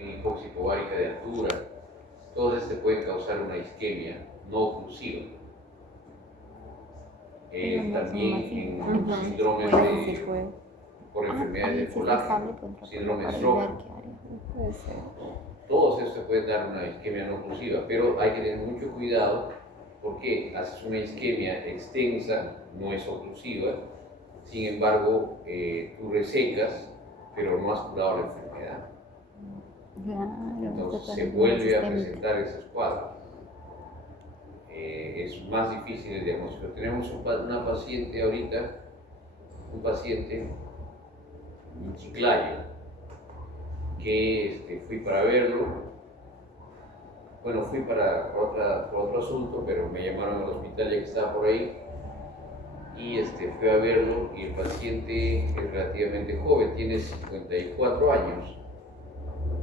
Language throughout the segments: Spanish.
hipoxia hipovárica de altura, todas estas pueden causar una isquemia no oclusiva. También en síndromes por enfermedades del colágeno, síndrome de Sjögren. Todos estos pueden dar una isquemia no oclusiva, pero hay que tener mucho cuidado porque haces una isquemia extensa, no es oclusiva, sin embargo, tú resecas, pero no has curado la enfermedad. Entonces se vuelve a presentar esos cuadros. Es más difícil el diagnóstico. Tenemos una paciente ahorita, un paciente, un Chiclayo, que fui para verlo. Bueno, fui para otro asunto, pero me llamaron al hospital ya que estaba por ahí. Y fui a verlo y el paciente es relativamente joven, tiene 54 años,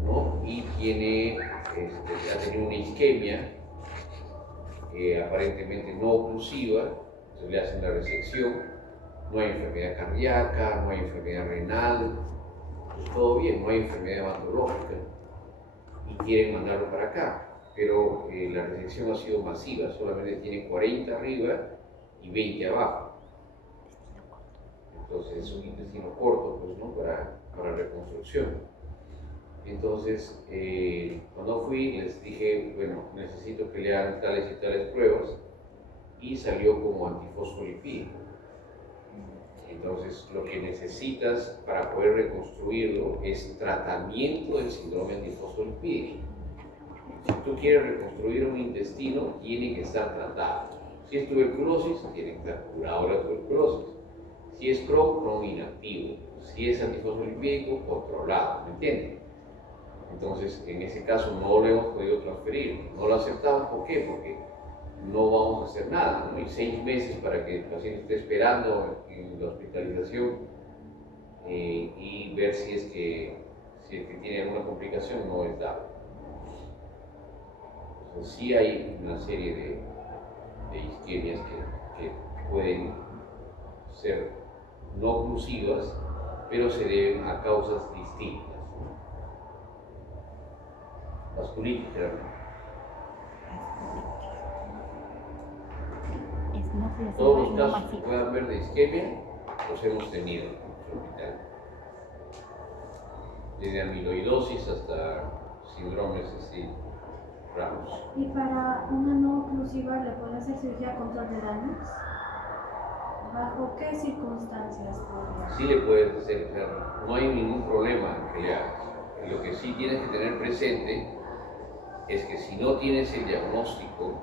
¿no? Y ha tenido una isquemia aparentemente no oclusiva, entonces le hacen la resección, no hay enfermedad cardíaca, no hay enfermedad renal, pues todo bien, no hay enfermedad hematológica y quieren mandarlo para acá, pero la resección ha sido masiva, solamente tiene 40 arriba y 20 abajo. Entonces es un intestino corto, pues, ¿no? para reconstrucción. Entonces, cuando fui, les dije, bueno, necesito que le hagan tales y tales pruebas, y salió como antifosfolipídico. Entonces, lo que necesitas para poder reconstruirlo es tratamiento del síndrome antifosfolipídico. Si tú quieres reconstruir un intestino, tiene que estar tratado. Si es tuberculosis, tiene que estar curado la tuberculosis. Si es Crohn inactivo. Si es antifosfolipídico, controlado, ¿me entienden? Entonces, en ese caso no lo hemos podido transferir, no lo aceptamos. ¿Por qué? Porque no vamos a hacer nada, ¿no? Y 6 meses para que el paciente esté esperando en la hospitalización y ver si es que tiene alguna complicación, no es dado. Entonces, sí hay una serie de isquemias que pueden ser no oclusivas, pero se deben a causas distintas. Vasculitis, realmente. Todos los casos que puedan ver de isquemia los hemos tenido en el hospital. Desde amiloidosis hasta síndromes así raros. ¿Y para una no oclusiva le puede hacer cirugía control de daños? ¿Bajo qué circunstancias podría? Sí le puedes hacer, o sea, no hay ningún problema en que le hagas. Lo que sí tienes que tener presente es que si no tienes el diagnóstico,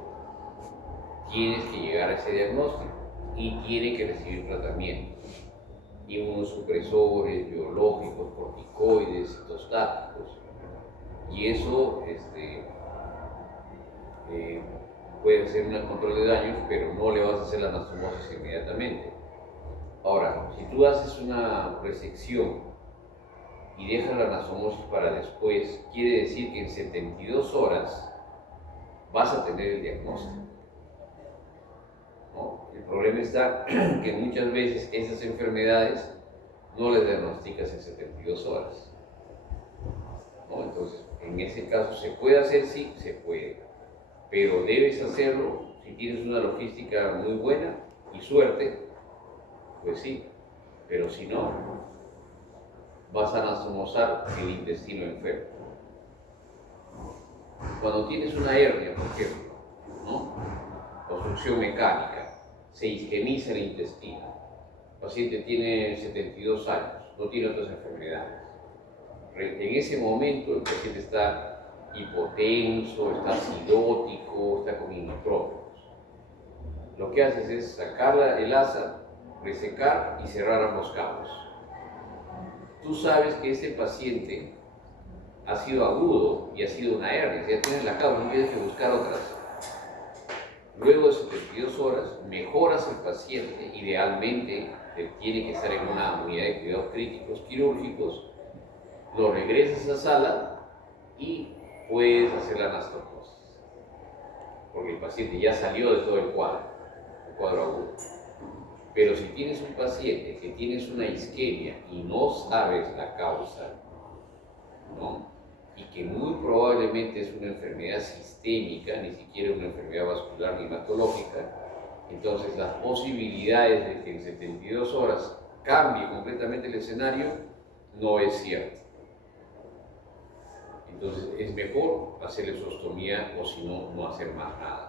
tienes que llegar a ese diagnóstico y tiene que recibir tratamiento. Inmunosupresores, biológicos, corticoides, citostáticos. Y eso puede hacer un control de daños, pero no le vas a hacer la anastomosis inmediatamente. Ahora, si tú haces una resección y dejas la anastomosis para después, quiere decir que en 72 horas vas a tener el diagnóstico, ¿no? El problema está que muchas veces esas enfermedades no les diagnosticas en 72 horas, ¿no? Entonces, en ese caso, ¿se puede hacer? Sí, se puede, pero debes hacerlo si tienes una logística muy buena y suerte, pues sí, pero si no, vas a anastomosar el intestino enfermo. Cuando tienes una hernia, por ejemplo, ¿no? Obstrucción mecánica, se isquemiza el intestino. El paciente tiene 72 años, no tiene otras enfermedades. En ese momento el paciente está hipotenso, está acidótico, está con inotrópicos. Lo que haces es sacar el asa, resecar y cerrar ambos cabos. Tú sabes que ese paciente ha sido agudo y ha sido una hernia, ya tienes la causa, no tienes que buscar otras. Luego de 72 horas, mejoras el paciente, idealmente tiene que estar en una unidad de cuidados críticos quirúrgicos, lo regresas a sala y puedes hacer la anastomosis, porque el paciente ya salió de todo el cuadro agudo. Pero si tienes un paciente que tienes una isquemia y no sabes la causa, ¿no? Y que muy probablemente es una enfermedad sistémica, ni siquiera una enfermedad vascular ni hematológica, entonces las posibilidades de que en 72 horas cambie completamente el escenario no es cierto. Entonces es mejor hacer esostomía o si no, no hacer más nada.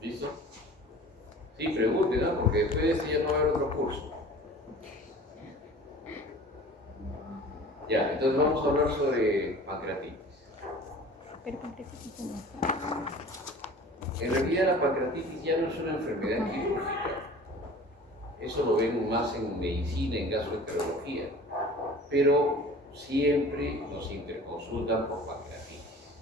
¿Listo? Sí, pregunten, ¿no? Porque después de este ya no va a haber otro curso. Ya, entonces vamos a hablar sobre pancreatitis. Pero pancreatitis no. En realidad la pancreatitis ya no es una enfermedad quirúrgica. Eso lo ven más en medicina, en gastroenterología. Pero siempre nos interconsultan por pancreatitis.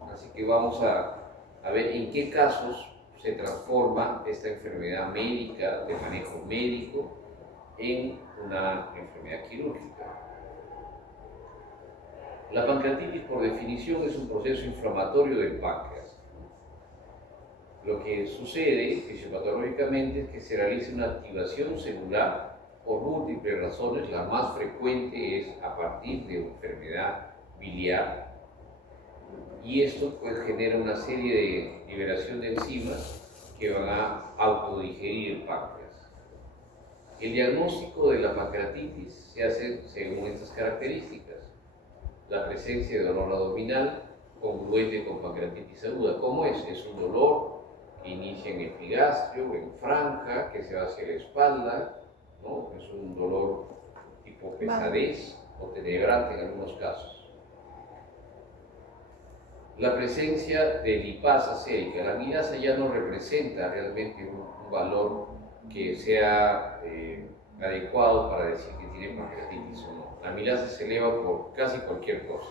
Así que vamos a ver en qué casos se transforma esta enfermedad médica, de manejo médico, en una enfermedad quirúrgica. La pancreatitis, por definición, es un proceso inflamatorio del páncreas. Lo que sucede fisiopatológicamente es que se realiza una activación celular por múltiples razones. La más frecuente es a partir de una enfermedad biliar, y esto pues genera una serie de liberación de enzimas que van a autodigerir el páncreas. El diagnóstico de la pancreatitis se hace según estas características: la presencia de dolor abdominal congruente con pancreatitis aguda. ¿Cómo es? Es un dolor que inicia en epigastrio o en franja, que se va hacia la espalda, ¿no? Es un dolor tipo pesadez o tenebrante en algunos casos. La presencia de lipasa sérica. La amilasa ya no representa realmente un valor que sea adecuado para decir que tiene pancreatitis o no. La amilasa se eleva por casi cualquier cosa.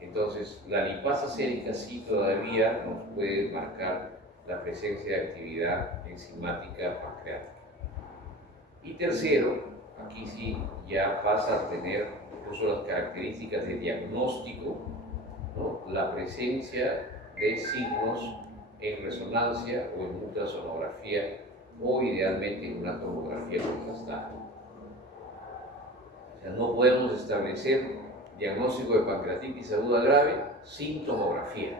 Entonces, la lipasa sérica sí todavía nos puede marcar la presencia de actividad enzimática pancreática. Y tercero, aquí sí ya pasa a tener incluso las características de diagnóstico, ¿no? La presencia de signos en resonancia o en ultrasonografía, o idealmente en una tomografía contrastada. O sea, no podemos establecer diagnóstico de pancreatitis aguda grave sin tomografía.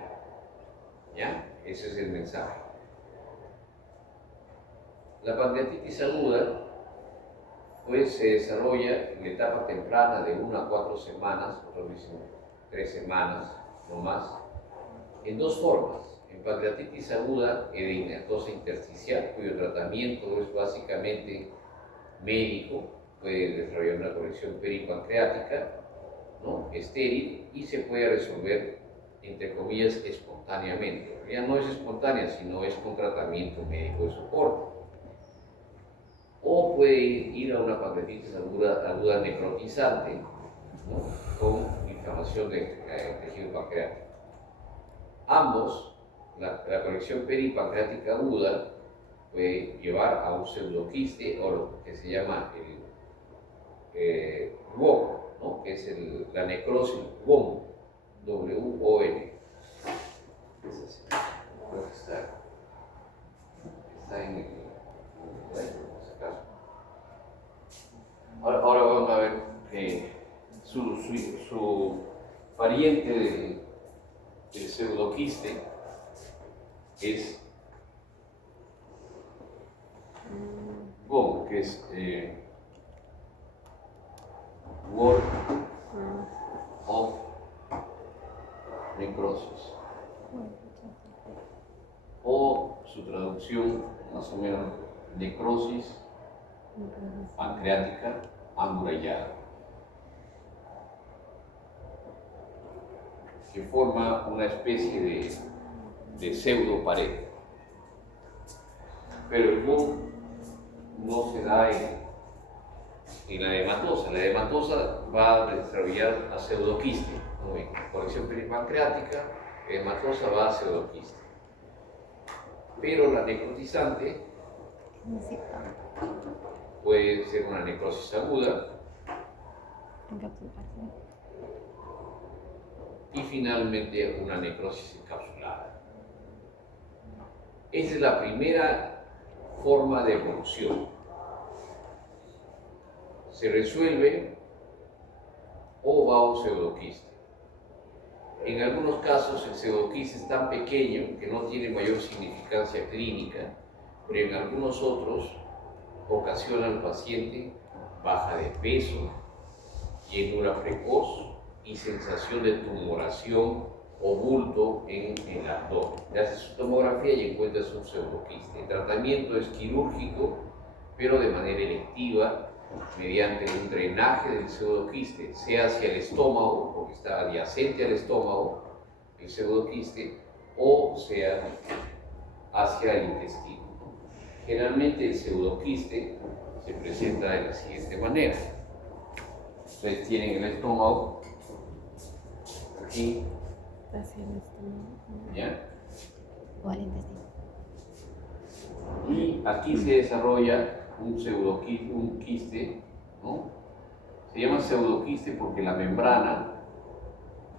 ¿Ya? Ese es el mensaje. La pancreatitis aguda pues se desarrolla en la etapa temprana de 1 a 4 semanas, otros dicen 3 semanas, no más, en dos formas. En pancreatitis aguda eritematosa intersticial, cuyo tratamiento es básicamente médico, puede desarrollar una conexión peripancreática, ¿no? Estéril, y se puede resolver, entre comillas, espontáneamente. Ya no es espontánea, sino es con tratamiento médico de soporte. O puede ir a una pancreatitis aguda necrotizante, ¿no? Con inflamación del tejido pancreático. Ambos, la conexión peripancreática aguda puede llevar a un pseudoquiste, o lo que se llama el WON, ¿no? Que es la necrosis WON, W-O-N. Es así. Creo que está en el caso. Ahora vamos a ver su pariente del pseudoquiste es WON, que es Word of Necrosis, o su traducción más o menos necrosis pancreática amurallada, que forma una especie de pseudo pared. Pero el boom no se da en la edematosa. La edematosa va a desarrollar a pseudoquiste. Conexión peripancreática, edematosa va a pseudoquiste. Pero la necrotizante puede ser una necrosis aguda y finalmente una necrosis encapsulada. Esa es la primera forma de evolución. se resuelve o va a un pseudoquiste. En algunos casos el pseudoquiste es tan pequeño que no tiene mayor significancia clínica, pero en algunos otros ocasiona al paciente baja de peso, llenura precoz y sensación de tumoración o bulto en el abdomen. Le hace su tomografía y encuentra un pseudoquiste. El tratamiento es quirúrgico, pero de manera electiva, mediante un drenaje del pseudoquiste, sea hacia el estómago, porque está adyacente al estómago, el pseudoquiste, o sea hacia el intestino. Generalmente el pseudoquiste se presenta de la siguiente manera. Ustedes tienen el estómago aquí, Hacia el estómago. ¿ya? O al intestino. Y aquí se desarrolla un pseudoquiste, un quiste, ¿no? Se llama pseudoquiste porque la membrana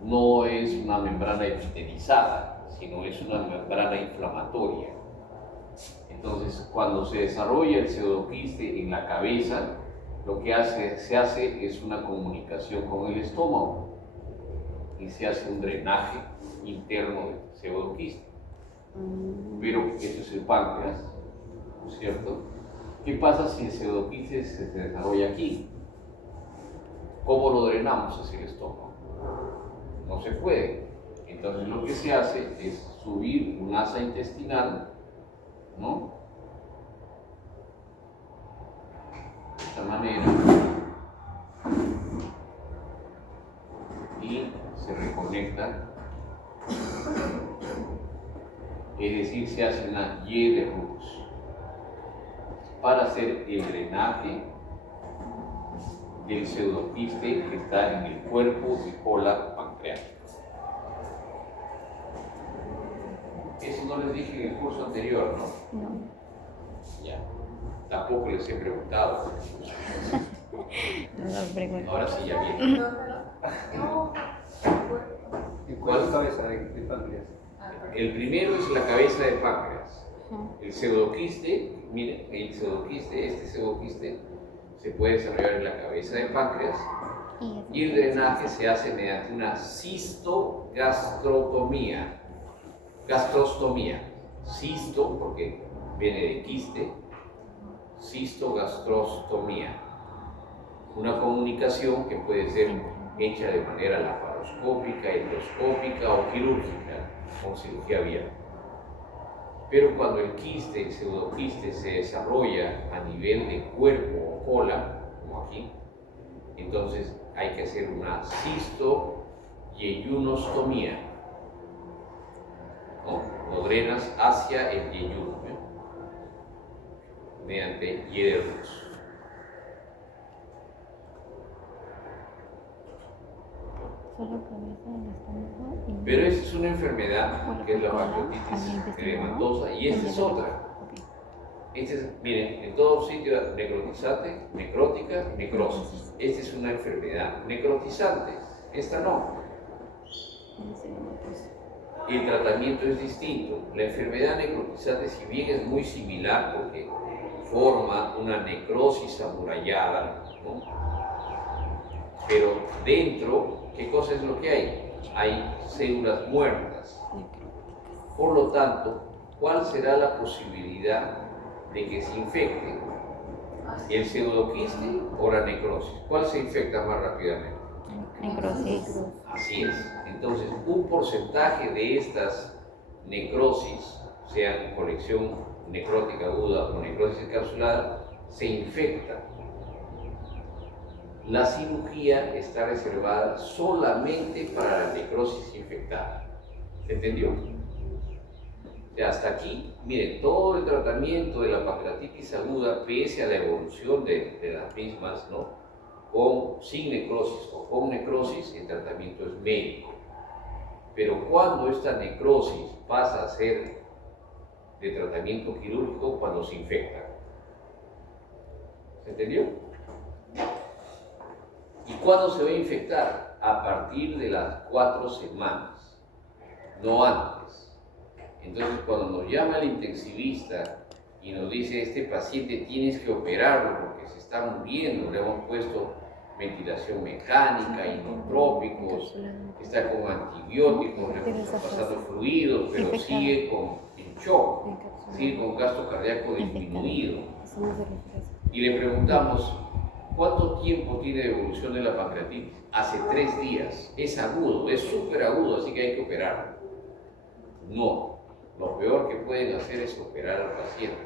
no es una membrana epitelizada, sino es una membrana inflamatoria. Entonces, cuando se desarrolla el pseudoquiste en la cabeza, lo que se hace es una comunicación con el estómago y se hace un drenaje interno del pseudoquiste. Pero eso es el páncreas, ¿no es cierto? ¿Qué pasa si el pseudoquiste se desarrolla aquí? ¿Cómo lo drenamos hacia el estómago? No se puede. Entonces lo que se hace es subir un asa intestinal, ¿no? De esta manera. Y se reconecta. Es decir, se hace una Y de Rux para hacer el drenaje del pseudoquiste que está en el cuerpo bipolar pancreático. Eso no les dije en el curso anterior, ¿no? No. Ya. Tampoco les he preguntado. No lo pregunto. Ahora sí ya viene. ¿Cuál es la cabeza de páncreas? El primero es la cabeza de páncreas. El pseudoquiste, miren, el pseudoquiste, este pseudoquiste se puede desarrollar en la cabeza de páncreas y el drenaje se hace mediante una cistogastrostomía. Cisto, porque viene de quiste, cistogastrostomía. Una comunicación que puede ser hecha de manera laparoscópica, endoscópica o quirúrgica, con cirugía abierta. Pero cuando el quiste, el pseudoquiste, se desarrolla a nivel de cuerpo o cola, como aquí, entonces hay que hacer una cistoyeyunostomía, ¿no? Lo drenas hacia el yeyuno, ¿eh? Mediante Yederus. Solo cabeza del estómago y... Pero esta es una enfermedad Bueno, que es la cola, pancreatitis al intestino, edematosa y esta es otra. Ok. Este es, miren, en todo sitio necrotizante, necrótica, necrosis. Esta es una enfermedad necrotizante, esta no. Ese edematoso. El tratamiento es distinto. La enfermedad necrotizante, si bien es muy similar porque forma una necrosis amurallada, ¿no? Pero dentro, ¿qué cosa es lo que hay? Hay células muertas. Por lo tanto, ¿cuál será la posibilidad de que se infecte? ¿El pseudoquiste o la necrosis? ¿Cuál se infecta más rápidamente? Necrosis. Así es. Entonces, un porcentaje de estas necrosis, sean colección necrótica aguda o necrosis encapsulada, se infecta. La cirugía está reservada solamente para la necrosis infectada. ¿Se entendió? Ya hasta aquí, miren, todo el tratamiento de la pancreatitis aguda, pese a la evolución de las mismas, ¿no? Sin necrosis o con necrosis, el tratamiento es médico. Pero cuando esta necrosis pasa a ser de tratamiento quirúrgico, cuando se infecta. ¿Se entendió? ¿Y cuándo se va a infectar? A partir de las 4 semanas, no antes. Entonces, cuando nos llama el intensivista y nos dice, este paciente tienes que operarlo porque se está muriendo, le hemos puesto ventilación mecánica, inotrópicos, está con antibióticos, le están pasando fluidos, pero sigue en shock, sigue con gasto cardíaco disminuido. Y le preguntamos, ¿cuánto tiempo tiene de evolución de la pancreatitis? Hace 3 días. Es agudo, es súper agudo, así que hay que operarlo. No, lo peor que pueden hacer es operar al paciente.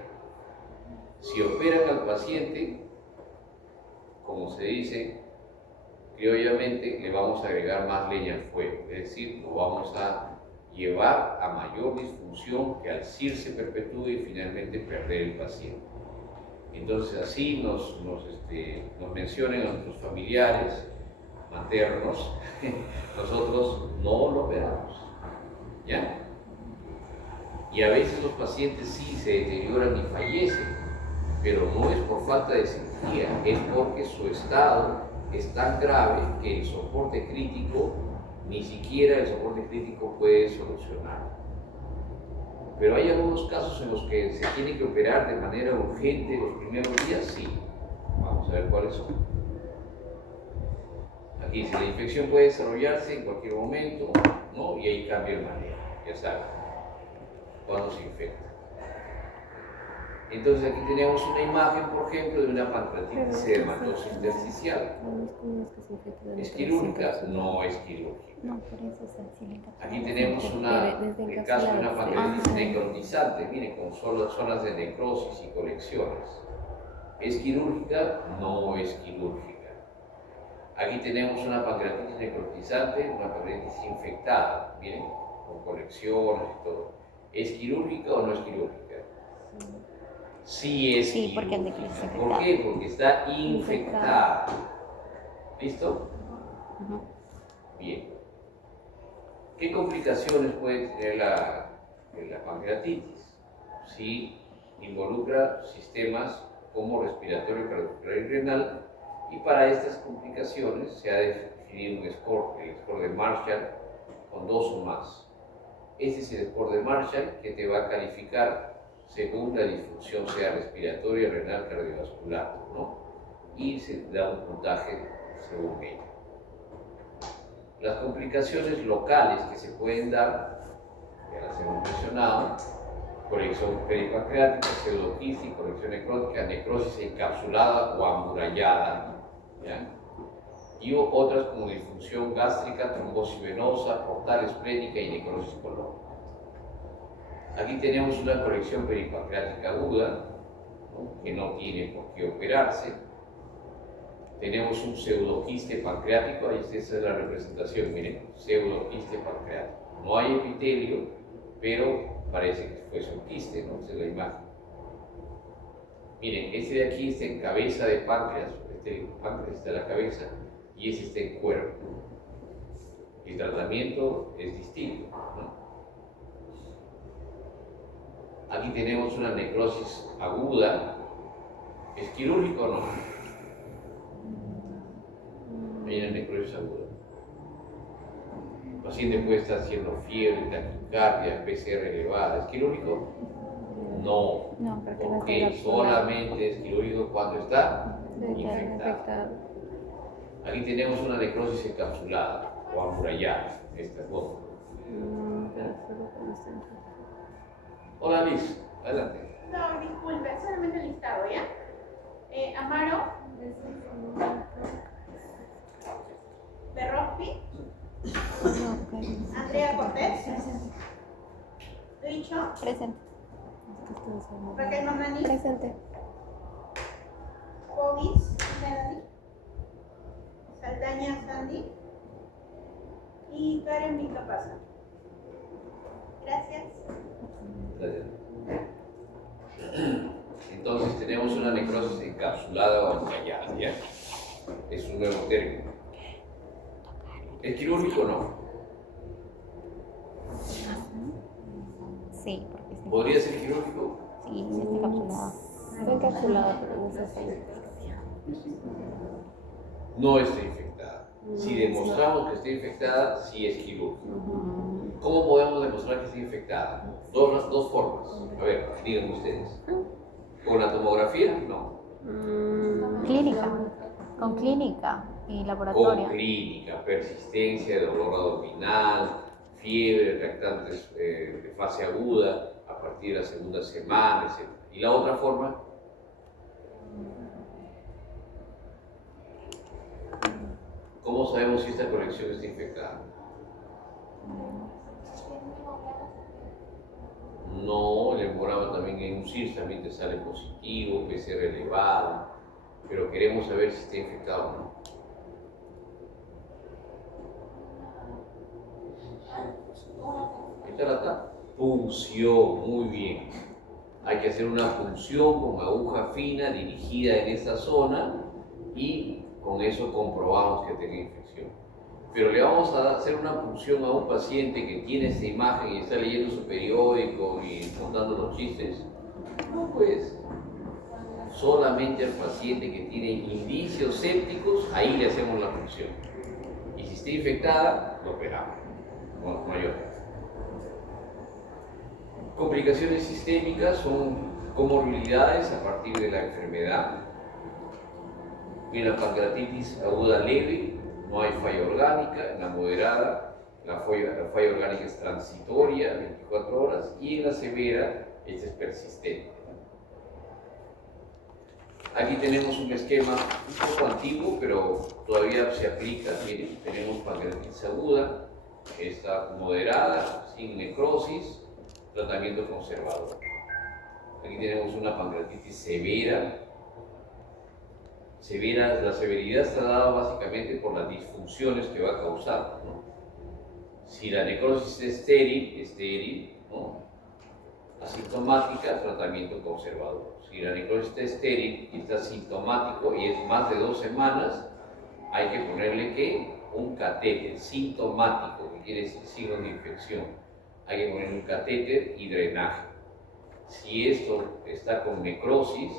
Si operan al paciente, como se dice criollamente, le vamos a agregar más leña al fuego, es decir, lo vamos a llevar a mayor disfunción, que al CIR se perpetúe y finalmente perder el paciente. Entonces así nos mencionen a nuestros familiares maternos, nosotros no lo operamos, ¿ya? Y a veces los pacientes sí se deterioran y fallecen, pero no es por falta de cirugía, es porque su estado es tan grave que el soporte crítico, ni siquiera el soporte crítico puede solucionar. Pero hay algunos casos en los que se tiene que operar de manera urgente los primeros días, sí. Vamos a ver cuáles son. Aquí dice, la infección puede desarrollarse en cualquier momento, ¿no? Y ahí cambia el manejo, ya saben, cuando se infecta. Entonces aquí tenemos una imagen, por ejemplo, de una pancreatitis edematosa intersticial. ¿Es quirúrgica? No es quirúrgica. No, por eso es así. Aquí tenemos el caso de una pancreatitis necrotizante, miren, con zonas de necrosis y colecciones. ¿Es quirúrgica? No es quirúrgica. Aquí tenemos una pancreatitis necrotizante, una pancreatitis infectada, miren, con colecciones y todo. ¿Es quirúrgica o no es quirúrgica? Sí es Sí, porque quirúrgica. es infectada. ¿Por qué? Porque está infectada. ¿Listo? Bien. ¿Qué complicaciones puede tener la pancreatitis? Si involucra sistemas como respiratorio, cardiovascular y renal, y para estas complicaciones se ha definido un score, el score de Marshall, con 2 o más. Este es el score de Marshall que te va a calificar según la disfunción sea respiratoria, renal, cardiovascular, ¿no? Y se da un puntaje según ello. Las complicaciones locales que se pueden dar, ya las hemos mencionado, colección peripancreática, pseudoquistis, colección necrótica, necrosis encapsulada o amurallada, ¿ya? Y otras como disfunción gástrica, trombosis venosa, portal esplénica y necrosis colónica. Aquí tenemos una colección peripancreática aguda, ¿no? Que no tiene por qué operarse. Tenemos un pseudoquiste pancreático, ahí esta es la representación, miren, pseudoquiste pancreático. No hay epitelio, pero parece que fuese un quiste, ¿no? Esta es la imagen. Miren, este de aquí está en cabeza de páncreas, este páncreas está en la cabeza y este está en cuerpo. El tratamiento es distinto, ¿no? Aquí tenemos una necrosis aguda. ¿Es quirúrgico o no? Miren, necrosis aguda. El paciente puede estar haciendo fiebre, taquicardia, PCR elevada. ¿Es quirúrgico? No. No, porque no Ok, está solamente es quirúrgico cuando está infectado. infectado. Aquí tenemos una necrosis encapsulada o amurallada. Esta es otra. Pero solo cuando está infectado. Hola Liz, adelante. No, disculpe, solamente el listado, ¿ya? Amaro, Berrospi, Andrea Cortés, Richo, Presente. Raquel Mamani, Presente. Cobis, Melanie, Saldaña Sandy y Karen Vicapasa. Gracias. Gracias. Entonces tenemos una necrosis encapsulada o amurallada, ¿ya? Es un nuevo término. ¿Es quirúrgico o no? Sí, porque sí. ¿Podría ser quirúrgico? Sí, sí está encapsulado. Está encapsulado, pero no está ahí. No está infectada. Si demostramos que está infectada, sí es quirúrgico. ¿Cómo podemos demostrar que está infectada? Dos formas. A ver, díganme ustedes. ¿Con la tomografía? No. Clínica. Con clínica y Con laboratorio. clínica, persistencia de dolor abdominal, fiebre, reactantes de fase aguda a partir de la segunda semana, etc. ¿Y la otra forma? ¿Cómo sabemos si esta conexión está infectada? No, el hemograma también en un CIRS también te sale positivo, PCR elevado, pero queremos saber si está infectado o no. Esta la está. Punción, muy bien. Hay que hacer una punción con aguja fina dirigida en esta zona y con eso comprobamos que tenga infección. Pero le vamos a hacer una punción a un paciente que tiene esta imagen y está leyendo su periódico y contando los chistes. No, pues, solamente al paciente que tiene indicios sépticos, ahí le hacemos la punción. Y si está infectada, lo operamos. Con mayor. Complicaciones sistémicas son comorbilidades a partir de la enfermedad. En la pancreatitis aguda leve no hay falla orgánica, en la moderada la falla orgánica es transitoria, 24 horas, y en la severa esta es persistente. Aquí tenemos un esquema un poco antiguo, pero todavía se aplica. Miren, tenemos pancreatitis aguda, está moderada, sin necrosis, tratamiento conservador. Aquí tenemos una pancreatitis severa. La severidad está dada básicamente por las disfunciones que va a causar, ¿no? Si la necrosis es estéril, ¿no? Asintomática, tratamiento conservador. Si la necrosis está estéril y está sintomático y es más de 2 semanas, hay que ponerle ¿qué? Un catéter sintomático, que quiere decir signos de infección. Hay que ponerle un catéter y drenaje. Si esto está con necrosis,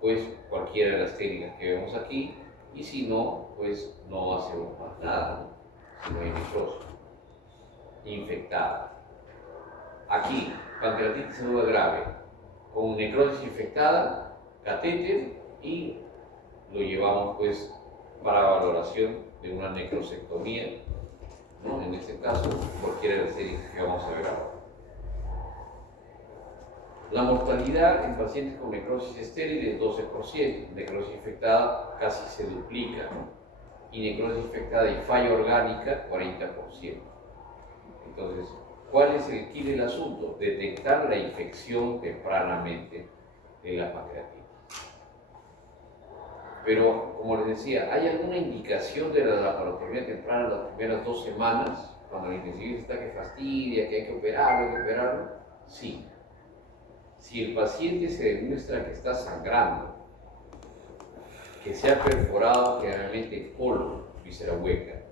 pues cualquiera de las técnicas que vemos aquí, y si no, pues no hacemos más nada, ¿no? Si no hay necrosis infectada. Aquí, pancreatitis aguda grave, con necrosis infectada, catéter, y lo llevamos pues para valoración de una necrosectomía, ¿no? En este caso, cualquiera de las técnicas que vamos a ver ahora. La mortalidad en pacientes con necrosis estéril es 12%, necrosis infectada casi se duplica, ¿no? Y necrosis infectada y falla orgánica, 40%. Entonces, ¿cuál es el quid del asunto? Detectar la infección tempranamente de la pancreatitis. Pero, como les decía, ¿hay alguna indicación de la laparotomía temprana las primeras 2 semanas? Cuando el intensivista está que fastidia, que hay que operarlo. Sí. Si el paciente se demuestra que está sangrando, que se ha perforado generalmente el colon, víscera hueca,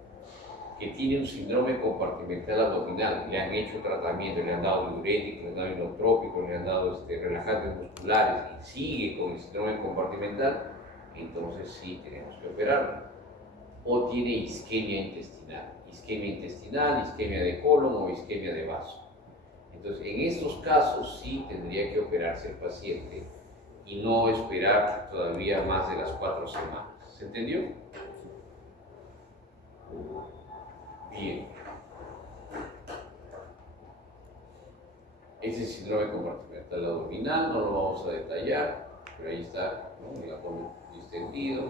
que tiene un síndrome compartimental abdominal, le han hecho tratamiento, le han dado diuréticos, le han dado inotrópicos, le han dado relajantes musculares y sigue con el síndrome compartimental, entonces sí tenemos que operarlo. O tiene isquemia intestinal, isquemia de colon o isquemia de vaso. Entonces, en estos casos sí tendría que operarse el paciente y no esperar todavía más de las 4 semanas. ¿Se entendió? Bien. Ese síndrome compartimental abdominal no lo vamos a detallar, pero ahí está, ¿no? El abdomen distendido.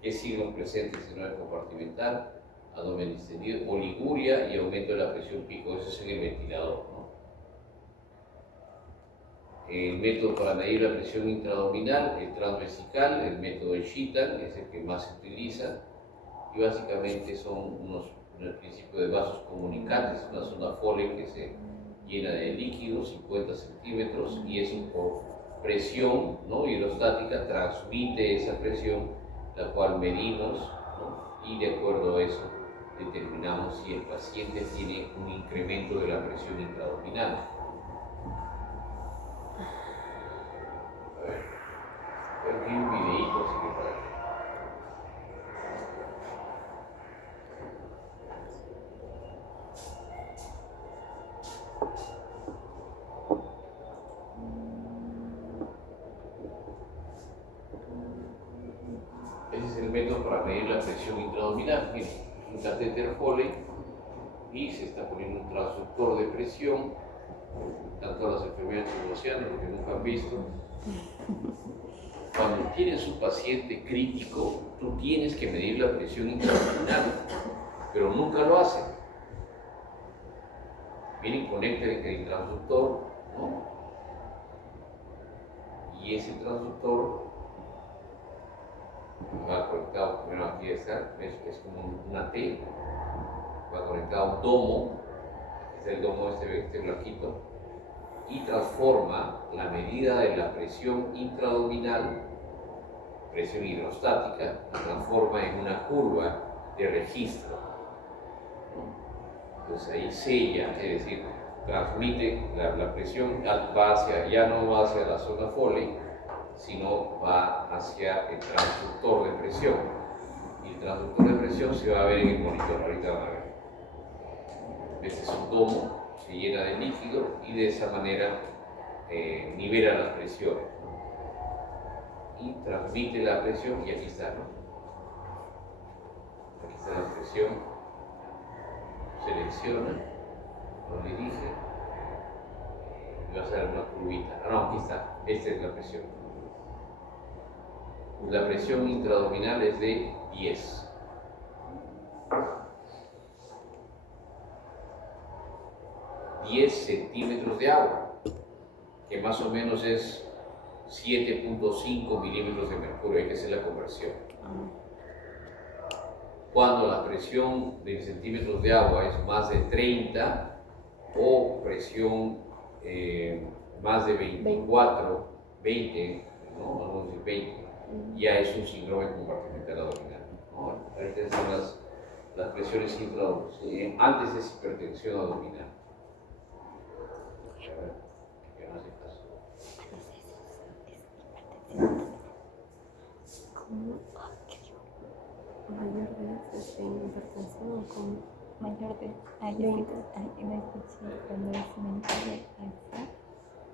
¿Qué signos presenta el síndrome compartimental? Abdomen distendido, oliguria y aumento de la presión pico. Eso es en el ventilador, ¿no? El método para medir la presión intraabdominal, el transvesical, el método de Sheehan, es el que más se utiliza, y básicamente son unos principios de vasos comunicantes, una zona Foley que se llena de líquido, 50 centímetros, y eso por presión, ¿no? Hidrostática transmite esa presión, la cual medimos, ¿no? Y de acuerdo a eso determinamos si el paciente tiene un incremento de la presión intraabdominal. Aquí un videíto, así que para que... para medir la presión intraabdominal. Miren, es un catéter Foley y se está poniendo un transductor de presión. Están todas las enfermedades oceanas, lo que nunca han visto. Cuando tienes un paciente crítico, tú tienes que medir la presión intraabdominal, pero nunca lo hacen. Miren, conecten el transductor, ¿no? Y ese transductor va conectado, bueno, aquí está, es como una T, va conectado a un domo, este es el domo este blanquito, y transforma la medida de la presión intraabdominal, presión hidrostática, la transforma en una curva de registro. Entonces ahí sella, es decir, transmite la presión, ya no va hacia la zona Foley, sino va hacia el transductor de presión. Y el transductor de presión se va a ver en el monitor, ahorita van a ver. Este es un domo, se llena de líquido y de esa manera nivela las presiones. Y transmite la presión, y aquí está, ¿no? Aquí está la presión, selecciona, lo dirige, y va a hacer una curvita. Ah, no, aquí está, esta es la presión. La presión intraabdominal es de 10. centímetros de agua, que más o menos es 7.5 milímetros de mercurio, hay que hacer la conversión. Cuando la presión de centímetros de agua es más de 30 o presión más de 24, 20, ¿no? Vamos a decir 20, ya es un síndrome compartimental abdominal, ¿no? Ahorita están las presiones intraabdominales, antes es hipertensión abdominal. A ver, ¿qué más pasa? ¿Cómo? Mayor de hipertensión o con mayor de me escuché cuando es menor de alza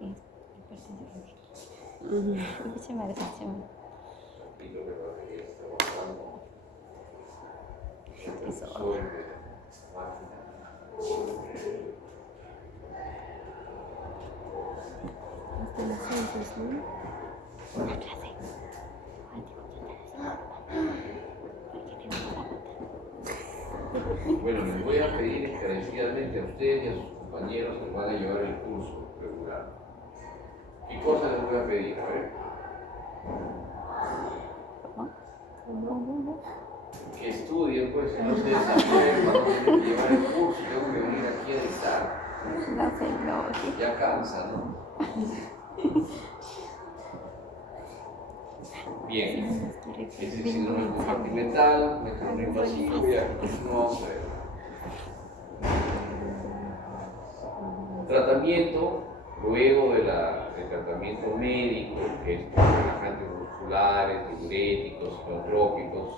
es hipertensión. Escúchame, atención. Eso. Hasta las 6, ¿no? Una clase. Bueno, les voy a pedir encarecidamente a ustedes y a sus compañeros que van a llevar el curso regular. ¿Qué cosas les voy a pedir? A ver. Que estudien, pues, si no se desacuerdan, no tienen que llevar el curso, tengo que venir aquí a dictar. No, señor. Ya cansa, ¿no? Bien, este es el síndrome compartimental, método invasivo, ya, no vamos a ver. Tratamiento, luego del tratamiento médico, que es con relajantes musculares, diuréticos, psicotrópicos,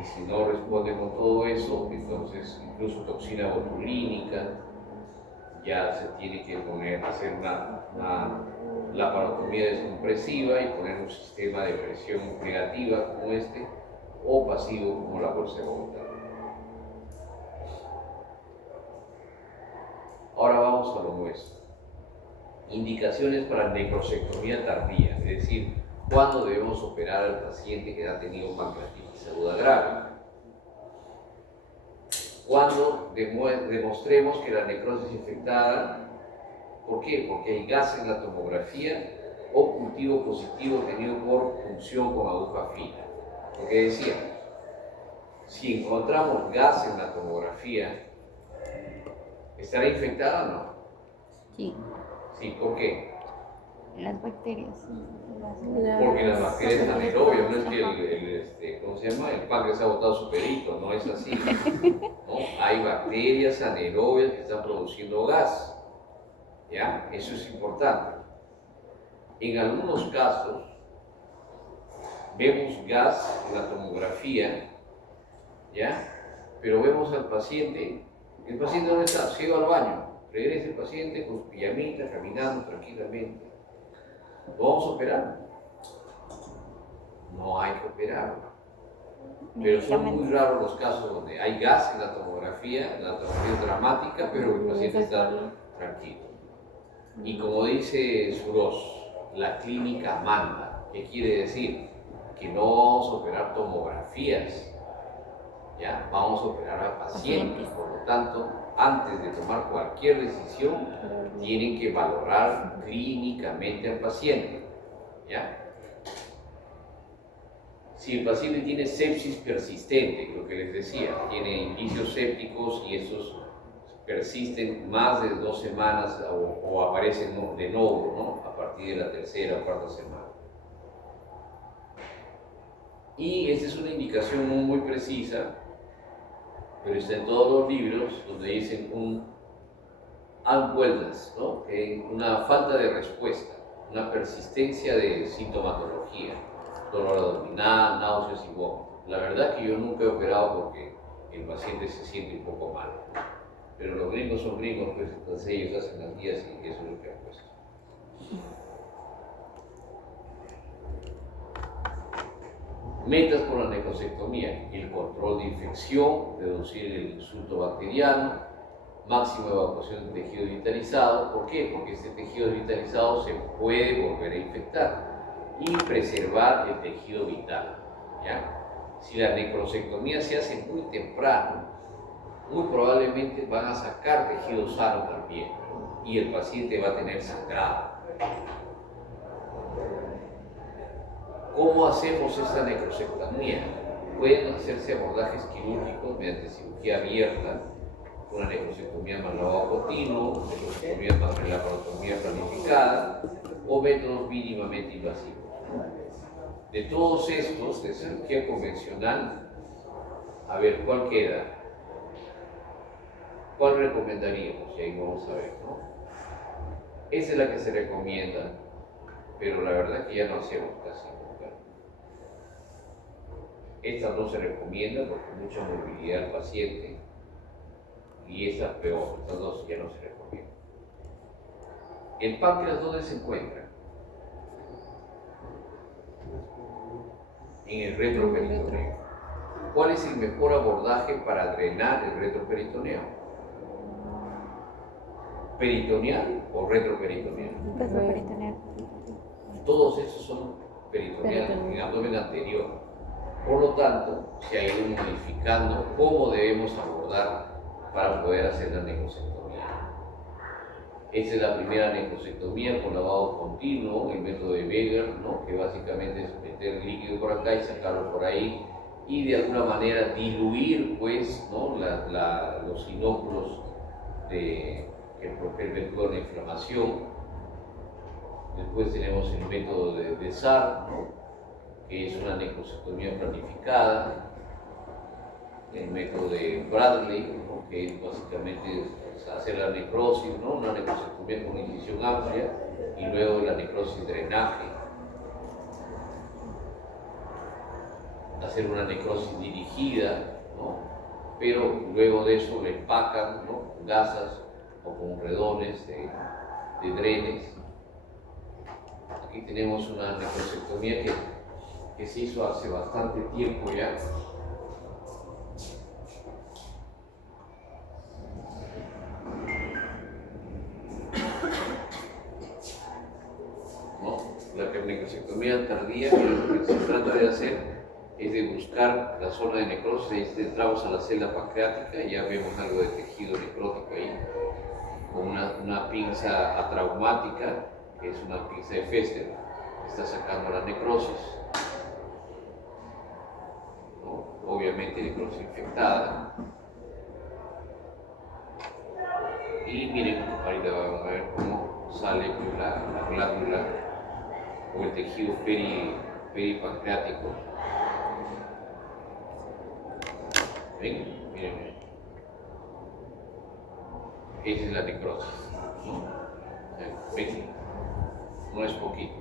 y si no responde con todo eso, entonces incluso toxina botulínica, ya se tiene que hacer una laparotomía descompresiva y poner un sistema de presión negativa como este o pasivo como la bolsa de Bogotá. Ahora vamos a lo nuestro. Indicaciones para necrosectomía tardía, es decir, cuándo debemos operar al paciente que ha tenido pancreatitis aguda grave. Cuando demostremos que la necrosis infectada, ¿por qué? Porque hay gas en la tomografía o cultivo positivo tenido por punción con aguja fina. Lo que decíamos, si encontramos gas en la tomografía, ¿estará infectada o no? Sí. Sí, ¿por qué? Las bacterias. Porque las bacterias anaerobias, no es que ¿cómo se llama? El páncreas ha botado su perito, no es así. ¿No? Hay bacterias anaerobias que están produciendo gas. ¿Ya? Eso es importante. En algunos casos, vemos gas en la tomografía, ¿ya? Pero vemos al paciente, ¿el paciente dónde está? Se ha ido al baño, regresa el paciente con su pijamita, caminando tranquilamente. ¿Lo vamos a operar? No hay que operarlo. Pero son muy medicamentos. raros los casos donde hay gas en la tomografía es dramática, pero el paciente está tranquilo. Y como dice Suros, la clínica manda. ¿Qué quiere decir? Que no vamos a operar tomografías, ¿ya? Vamos a operar a pacientes. Por lo tanto, antes de tomar cualquier decisión, tienen que valorar clínicamente al paciente, ¿ya? Si el paciente tiene sepsis persistente, lo que les decía, tiene indicios sépticos y esos persisten más de 2 semanas o aparecen de nuevo, ¿no? A partir de la tercera o cuarta semana. Y esta es una indicación muy precisa, pero está en todos los libros donde dicen un unwellness, ¿no? Una falta de respuesta, una persistencia de sintomatología, dolor abdominal, náuseas y vómitos. La verdad que yo nunca he operado porque el paciente se siente un poco mal. Pero los gringos son gringos, pues entonces ellos hacen las guías y eso es lo que han puesto. Metas con la necrosectomía: el control de infección, reducir el insulto bacteriano, máxima evacuación de tejido vitalizado. ¿Por qué? Porque este tejido vitalizado se puede volver a infectar, y preservar el tejido vital, ¿ya? Si la necrosectomía se hace muy temprano, muy probablemente van a sacar tejido sano también, ¿no? Y el paciente va a tener sangrado. ¿Cómo hacemos esta necrosectomía? Pueden hacerse abordajes quirúrgicos mediante cirugía abierta, una necrosectomía más lavado continuo, necrosectomía más laparotomía planificada o métodos mínimamente invasivos. De todos estos, de cirugía convencional, a ver, ¿cuál queda? ¿Cuál recomendaríamos? Y ahí vamos a ver, ¿no? Esa es la que se recomienda, pero la verdad que ya no hacemos casi nunca. Esta no se recomienda porque hay mucha movilidad al paciente, y esta es peor, estas dos ya no se recomiendan. ¿El páncreas dónde se encuentra? En el retroperitoneo. ¿Cuál es el mejor abordaje para drenar el retroperitoneo? ¿Peritoneal o retroperitoneal? Retroperitoneal. Todos esos son peritoneales en abdomen anterior. Por lo tanto, se ha ido modificando cómo debemos abordar para poder hacer la necrosectomía. Esta es la primera necrosectomía con lavado continuo, el método de Weger, ¿no? Que básicamente es meter líquido por acá y sacarlo por ahí, y de alguna manera diluir, pues, ¿no? los inóculos que perpetúan la inflamación. Después tenemos el método de SAR, ¿no? Que es una necrosectomía planificada. El método de Bradley, ¿no? Que es básicamente hacer la necrosis, ¿no? Una necrosectomía con una incisión amplia, y luego la necrosis drenaje. Hacer una necrosis dirigida, ¿no? Pero luego de eso le empacan, ¿no? Con gasas o con redones de drenes. Aquí tenemos una necrosectomía que se hizo hace bastante tiempo ya. La necrosectomía tardía, lo que se trata de hacer es de buscar la zona de necrosis. Ahí entramos a la celda pancreática y ya vemos algo de tejido necrótico ahí, con una pinza atraumática, que es una pinza de Fester, que está sacando la necrosis, ¿no? Obviamente necrosis infectada. Y miren, ahorita vamos a ver cómo sale la glándula o el tejido peripancreático. ¿Ven? Miren. Esa es la necrosis, ¿no? ¿Ven? No es poquito.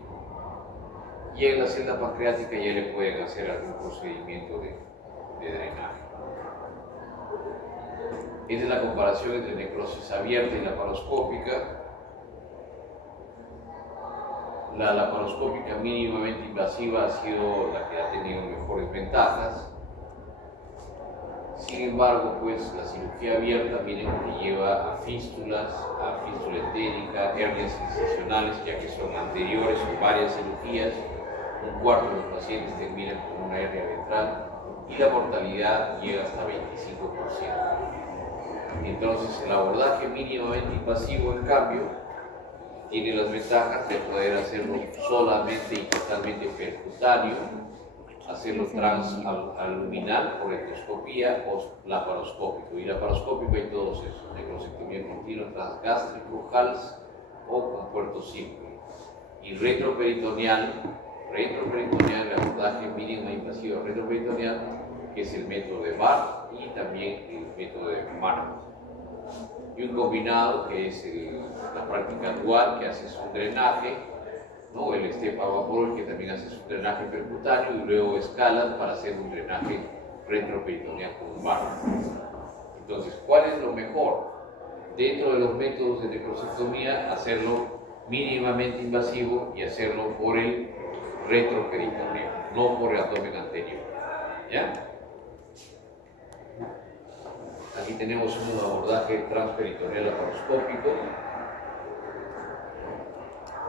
Y en la celda pancreática ya le pueden hacer algún procedimiento de drenaje. Esa es la comparación entre necrosis abierta y laparoscópica. La laparoscópica mínimamente invasiva ha sido la que ha tenido mejores ventajas. Sin embargo, pues la cirugía abierta viene que lleva a fístula entérica, hernias incisionales, ya que son anteriores o varias cirugías. Un cuarto de los pacientes terminan con una hernia ventral y la mortalidad llega hasta 25%. Entonces, el abordaje mínimamente invasivo, en cambio, tiene las ventajas de poder hacerlo solamente y totalmente percutáneo, hacerlo transaluminal por endoscopía o laparoscópico. Y laparoscópico hay todos esos: necrosectomía continua, transgástrico, HALS o con puerto simple. Y retroperitoneal, el abordaje mínimo invasivo retroperitoneal, que es el método de Barr y también el método de Marmot. Y un combinado, que es la práctica dual, que haces un drenaje, ¿no? El step a vapor, que también haces un drenaje percutáneo, y luego escalas para hacer un drenaje retroperitoneal con Barr. Entonces, ¿cuál es lo mejor? Dentro de los métodos de necrosectomía, hacerlo mínimamente invasivo y hacerlo por el retroperitoneo, no por el abdomen anterior. ¿Ya? Aquí tenemos un abordaje transperitoneal laparoscópico.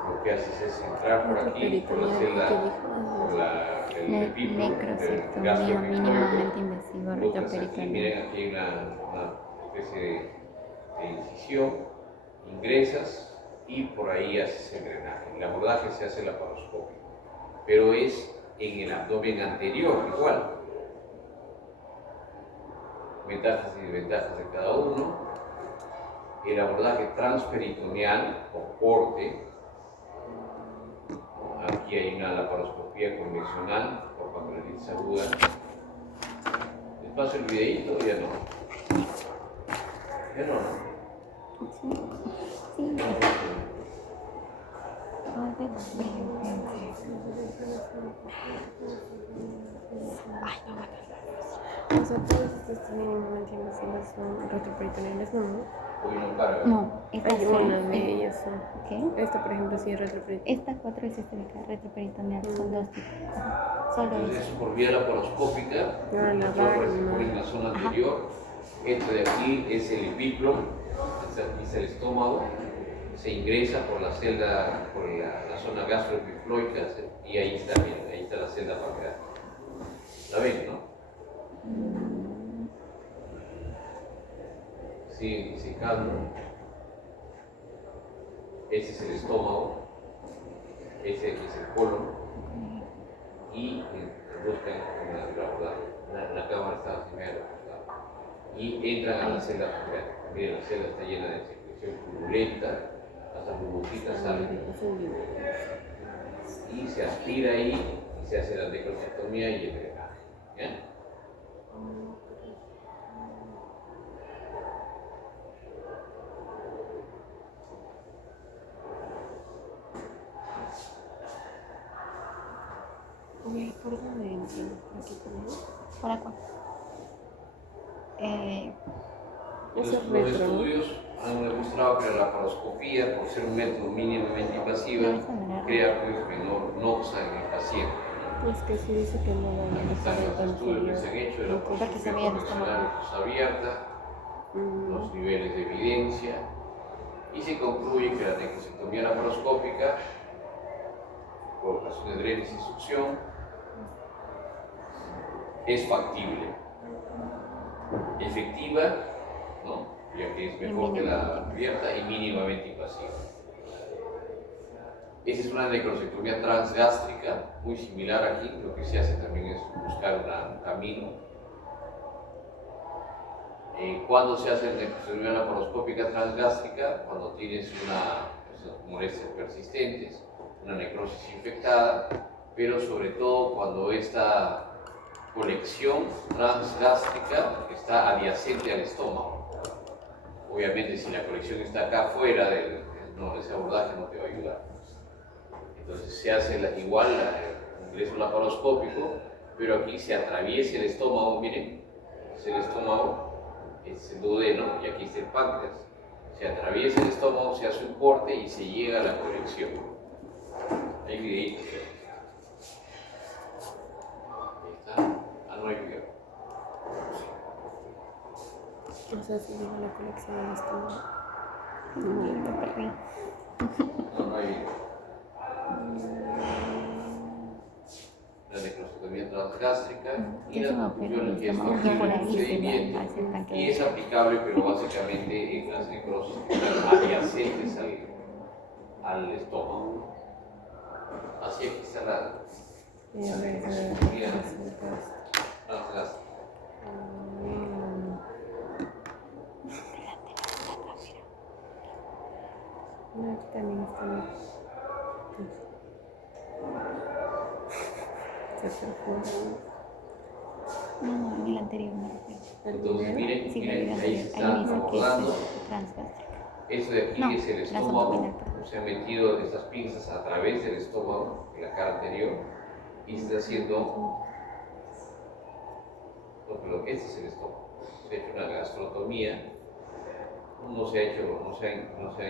Lo que haces es entrar por aquí, por la celda, por el epíplomo, necrosectomía mínimamente invasiva retroperitoneal. Miren, aquí hay una especie de incisión, ingresas y por ahí haces el drenaje. El abordaje se hace laparoscópico, pero es en el abdomen anterior igual. Ventajas y desventajas de cada uno. El abordaje transperitoneal o corte. Aquí hay una laparoscopía convencional por pancreatitis aguda. ¿Les paso el videíto o ya no? Ya no, ¿no? Sí. Ay, no aguanta. O sea, todos estos mínimamente invasivas son retroperitoneales, ¿no? Hoy no carga. No, estas Hay son. una de ellas son. ¿Qué? Esta, por ejemplo, sí es retroperitoneal. Esta 4 es sistémica, retroperitoneal, son dos tipos. Solo Entonces eso. eso por vía laparoscópica, Ahora la nosotros barra, se ¿no? pone en la zona anterior. Esto de aquí es el epíplomo, aquí es el estómago, se ingresa por la celda, por la zona gastroepifloica, y ahí está, bien, ahí está la celda pancreática. ¿La ven, no? Siguen disecando. Ese es el estómago, ese es el colon, y buscan la cámara está primero y entran a la celda pancreática. Miren, la celda está llena de secreción purulenta, las burbujitas salen y se aspira ahí y se hace la necrosectomía y el drenaje. ¿Ya? Oye, ¿por dónde entran? ¿Por aquí también? ¿Para cuál? Eso es Los retro, ¿no? estudios han demostrado que la laparoscopía, por ser un método mínimamente invasivo, crea pues menor noxa en el paciente. Pues que sí dice que no va a Aquí están los estudios que se han hecho de la Porque se veía el estómago. abierta, los niveles de evidencia, y se concluye que la necrosectomía laparoscópica, colocación de drenes y succión, es factible, efectiva, ¿no? Ya que es mejor que la abierta, y mínimamente invasiva. Esa es una necrosectomía transgástrica, muy similar aquí. Lo que se hace también es buscar un camino. ¿Cuándo se hace la necrosectomía laparoscópica transgástrica? Cuando tienes molestias persistentes, una necrosis infectada, pero sobre todo cuando esta colección transgástrica está adyacente al estómago. Obviamente, si la colección está acá afuera, ese abordaje no te va a ayudar. Entonces se hace el ingreso laparoscópico, pero aquí se atraviesa el estómago. Miren, es el estómago, es el duodeno, y aquí está el páncreas. Se atraviesa el estómago, se hace un corte y se llega a la colección. Hay videitos. Ahí está. Ah, no hay video. O sea, si digo la colección del estómago. Me perdí. No hay la necrostomía transgástrica y Es un la agujero transfusión del es estómago que por un ahí se procedimiento va hacia el y tanque. es aplicable, pero básicamente en las necrosis que están adyacentes al estómago. Así aquí está la Y a ver, necrostomía resultados. transgástrica. No, aquí también está mi. Se perfora. No, en el anterior me refiero. El Entonces, video. miren, Sí, miren, el ahí video se anterior. Ahí está dice que abordando. es transgástrica. Eso de aquí No, es el las estómago, abdominal, perdón. se han metido estas pinzas a través del estómago, en la cara anterior, y se está haciendo, lo que este es el estómago. Se ha hecho una gastrotomía, no se ha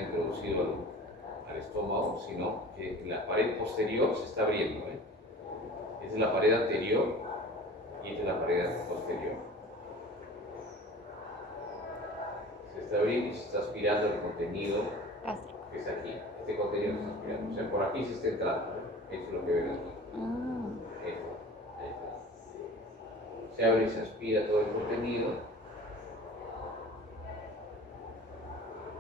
introducido al estómago, sino que la pared posterior se está abriendo. Esta es la pared anterior y esta es la pared posterior. Se está abriendo y se está aspirando el contenido Gástrico. que es aquí. Este contenido se está aspirando. O sea, por aquí se está entrando. Esto es lo que ven aquí. Ah, Esto. Ahí está. Se abre y se aspira todo el contenido.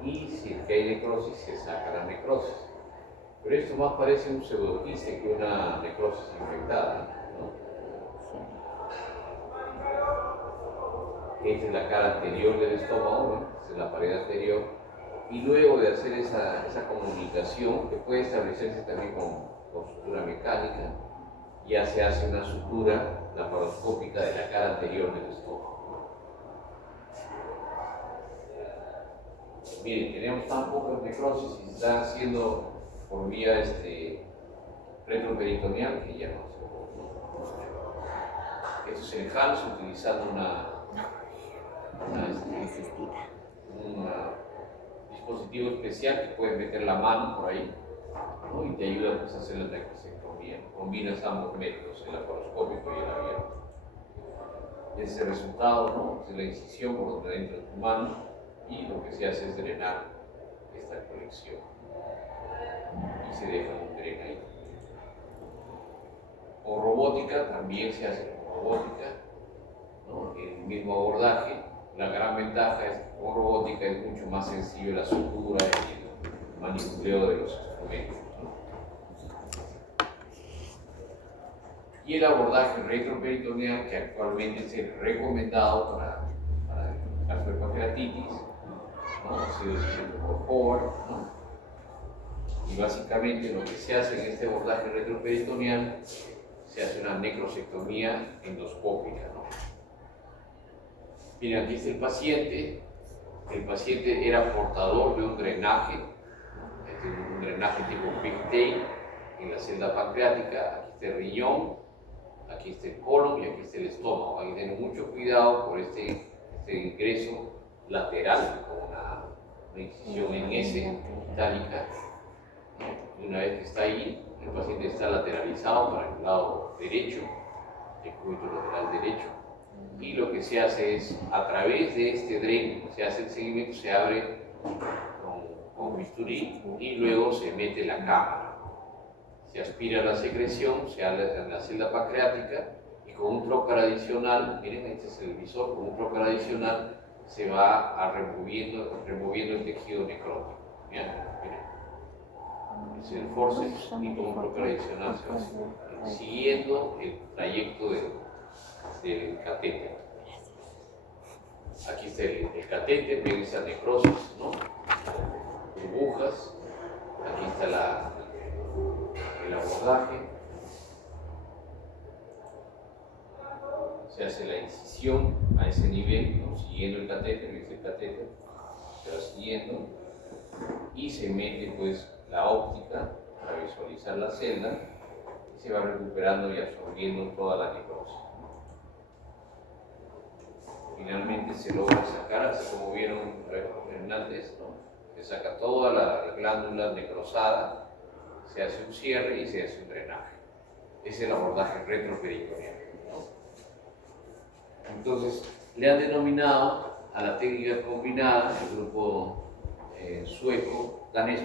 Y si es que hay necrosis, se saca la necrosis. Pero esto más parece un pseudoquiste que una necrosis infectada, ¿no? sí. Esta es la cara anterior del estómago, ¿no? Esta es la pared anterior. Y luego de hacer esa comunicación, que puede establecerse también con sutura mecánica, ya se hace una sutura laparoscópica de la cara anterior del estómago. Miren, tenemos tan pocas necrosis y se están haciendo por vía retroperitoneal que ya no se puede. Esto es el HALS utilizando un dispositivo especial que puedes meter la mano por ahí, ¿no? Y te ayuda pues, a hacer la necrosectomía. Combinas ambos métodos, el laparoscópico y el abierto. Ese es el resultado, ¿no? Es la incisión por donde entra tu mano y lo que se hace es drenar esta colección y se deja un dren ahí. O robótica, también se hace con robótica, ¿no? El mismo abordaje. La gran ventaja es que con robótica es mucho más sencillo la sutura y el manipuleo de los instrumentos, ¿no? Y el abordaje retroperitoneal, que actualmente es el recomendado para el caso de pancreatitis, ¿no? Ha sido descrito por Howard, ¿no? Y básicamente lo que se hace en este abordaje retroperitoneal, se hace una necrosectomía endoscópica, ¿no? Miren, aquí está el paciente era portador de un drenaje, un drenaje tipo pigtail en la celda pancreática. Aquí está el riñón, aquí está el colon y aquí está el estómago. Hay que tener mucho cuidado por este ingreso lateral con una incisión en S itálica. Y una vez que está ahí, el paciente está lateralizado para el lado derecho, el cúbito lateral derecho. Y lo que se hace es, a través de este dren, se hace el seguimiento, se abre con bisturí y luego se mete la cámara. Se aspira la secreción, se abre en la celda pancreática y con un trocar adicional, miren, este es el visor, con un trocar adicional se va removiendo el tejido necrótico. Miren. Es el forceps y con un trocar adicional se va siguiendo el trayecto del catéter. Aquí está el catéter, ven esa necrosis, ¿no? Burbujas. Aquí está el abordaje. Se hace la incisión a ese nivel, ¿no? Siguiendo el catéter, se va siguiendo y se mete pues la óptica para visualizar la celda y se va recuperando y absorbiendo toda la necrosis. Finalmente se logra sacar, así como vieron Hernández, ¿no? Se saca toda la glándula necrosada, se hace un cierre y se hace un drenaje. Ese es el abordaje retroperitoneal, ¿no? Entonces, le han denominado a la técnica combinada, el grupo danés,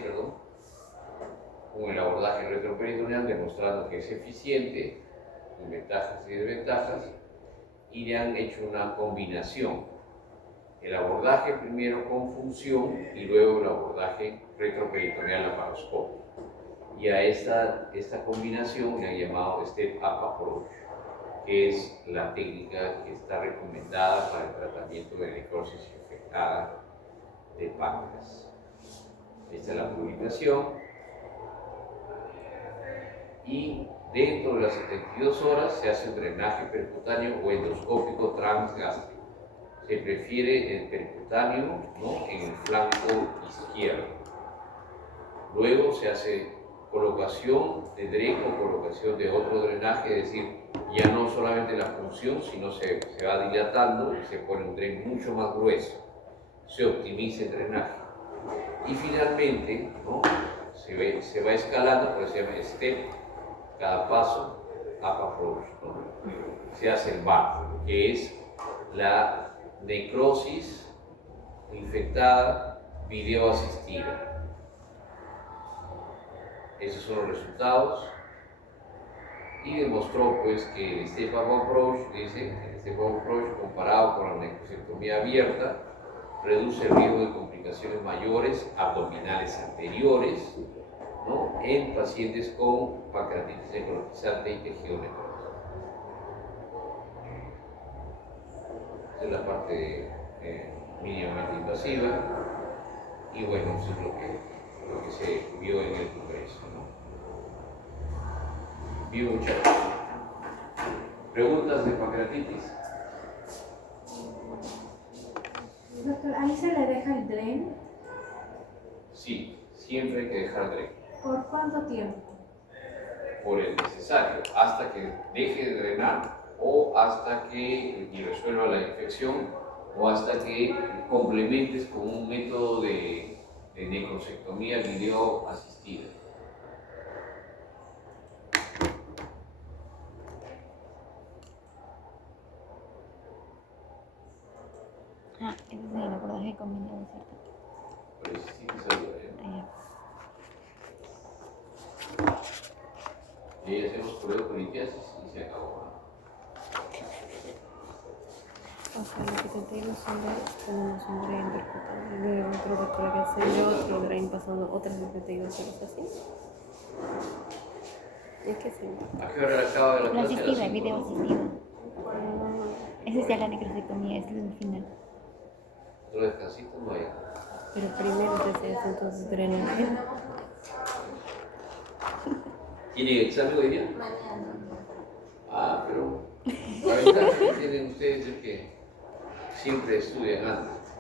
con el abordaje retroperitoneal, demostrando que es eficiente, con ventajas y desventajas, y le han hecho una combinación. El abordaje primero con función y luego el abordaje retroperitoneal laparoscópico. Y a esta combinación le han llamado Step-Up Approach, que es la técnica que está recomendada para el tratamiento de necrosis infectada de páncreas. Esta es la publicación. Y dentro de las 72 horas se hace un drenaje percutáneo o endoscópico transgástrico. Se prefiere el percutáneo, ¿no?, en el flanco izquierdo. Luego se hace colocación de DREN o colocación de otro drenaje, es decir, ya no solamente la punción, sino se va dilatando y se pone un DREN mucho más grueso. Se optimiza el drenaje. Y finalmente, ¿no?, se va escalando, por eso se llama step, cada paso, up approach, ¿no? Se hace el BAP, que es la necrosis infectada videoasistida. Esos son los resultados. Y demostró pues que el Step-Up Approach, comparado con la necrosectomía abierta, reduce el riesgo de complicaciones mayores abdominales anteriores, ¿no?, en pacientes con pancreatitis necrotizante y tejido necrótico. Esta es la parte mínimamente invasiva y bueno, eso es lo que se vio en el congreso, ¿no? Bien, muchachos. ¿Preguntas de pancreatitis? Doctor, ¿ahí se le deja el DREN? Sí, siempre hay que dejar DREN. ¿Por cuánto tiempo? Por el necesario, hasta que deje de drenar o hasta que resuelva la infección o hasta que complementes con un método de necrosectomía video asistida. Ese es el abordaje combinado, ¿cierto? Pero sí que salga, Y ahí hacemos coreocolitiasis y se acabó. O sea, lo que te digo son tenemos un drain percutado y luego otro de colocación y otro drain pasando otras 72 horas así. ¿Y qué se ¿A qué hora acaba la La clase? asistida, el video asistido. Esa es ya la necrosectomía, es el final. Otro descansito no hay. Pero primero se hace eso, entonces drenaje. ¿Tiene examen hoy día? Ah, pero la ventaja que tienen ustedes es que siempre estudian antes,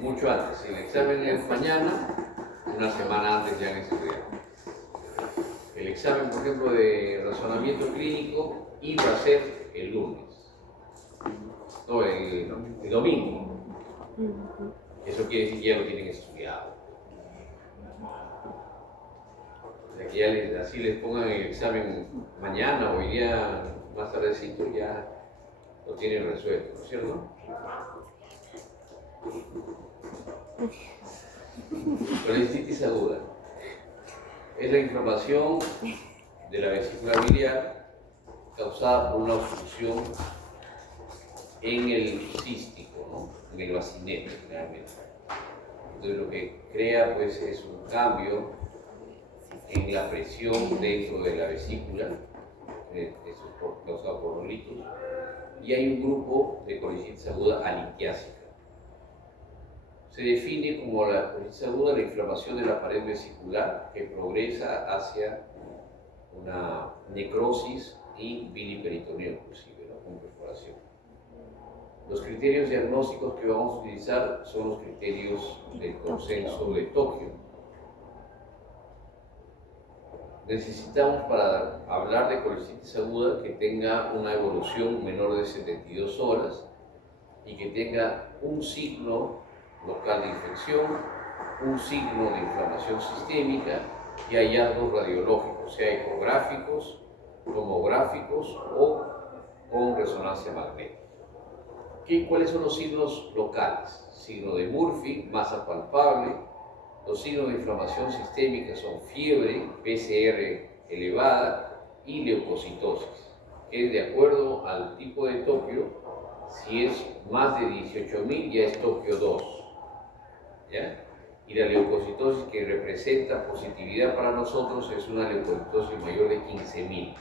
mucho antes. Si el examen es mañana, una semana antes ya han estudiado. El examen, por ejemplo, de razonamiento clínico iba a ser el lunes, no, el domingo. Eso quiere decir que ya lo tienen estudiado. O sea, que ya así les pongan el examen mañana o hoy día más tardecito, ya lo tienen resuelto, ¿no es cierto? Colecitis aguda es la inflamación de la vesícula biliar causada por una obstrucción en el cístico, ¿no?, en el bacinete realmente. Entonces lo que crea pues es un cambio en la presión dentro de la vesícula, eso es causado por nolitos, y hay un grupo de colicitis aguda alitiásica. Se define como la colicitis aguda la inflamación de la pared vesicular que progresa hacia una necrosis y biliperitoneo inclusive, ¿no?, con perforación. Los criterios diagnósticos que vamos a utilizar son los criterios del consenso de Tokio. Necesitamos, para hablar de colicitis aguda, que tenga una evolución menor de 72 horas y que tenga un signo local de infección, un signo de inflamación sistémica y hallazgos radiológicos, sea ecográficos, tomográficos o con resonancia magnética. ¿Cuáles son los signos locales? Signo de Murphy, masa palpable. Los signos de inflamación sistémica son fiebre, PCR elevada y leucocitosis. Es de acuerdo al tipo de Tokio, si es más de 18.000 ya es Tokio 2. ¿Ya? Y la leucocitosis que representa positividad para nosotros es una leucocitosis mayor de 15.000.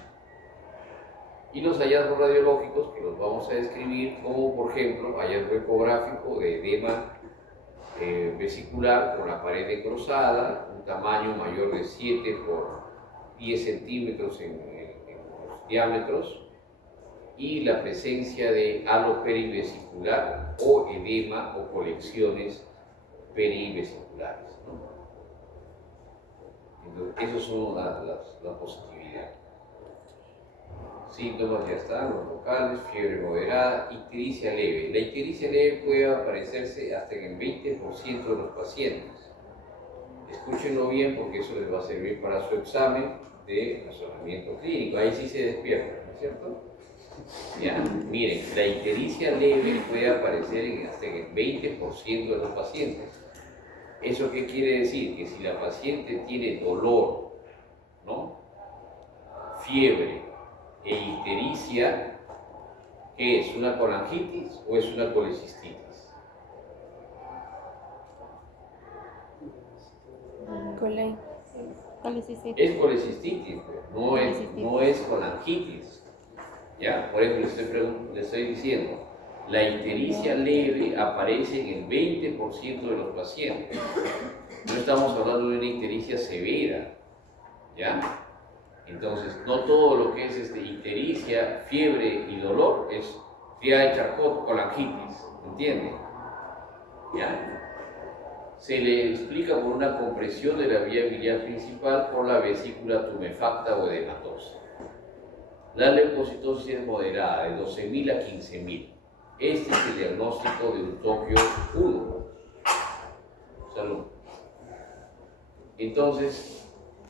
Y los hallazgos radiológicos que los vamos a describir como por ejemplo hallazgo ecográfico de edema vesicular con la pared engrosada, un tamaño mayor de 7 por 10 centímetros en los diámetros, y la presencia de halo perivesicular o edema o colecciones perivesiculares, ¿no? Entonces, esos son la positividad. Síntomas ya están, los locales, fiebre moderada, ictericia leve. La ictericia leve puede aparecerse hasta en el 20% de los pacientes. Escúchenlo bien porque eso les va a servir para su examen de razonamiento clínico. Ahí sí se despierta, ¿no es cierto? Ya, miren, la ictericia leve puede aparecer hasta en el 20% de los pacientes. ¿Eso qué quiere decir? Que si la paciente tiene dolor, ¿no? Fiebre e ictericia, ¿qué es? ¿Una colangitis o es una colecistitis? Colecistitis. Es colecistitis, no es colangitis. ¿Ya? Por eso le estoy diciendo, la ictericia leve aparece en el 20% de los pacientes. No estamos hablando de una ictericia severa, ¿ya? Entonces, no todo lo que es ictericia, fiebre y dolor es triada de Charcot, colangitis, ¿entiende? ¿Ya? Se le explica por una compresión de la vía biliar principal por la vesícula tumefacta o edematosa. La leucocitosis es moderada, de 12.000 a 15.000. Este es el diagnóstico de un Tokio 1. Salud. Entonces,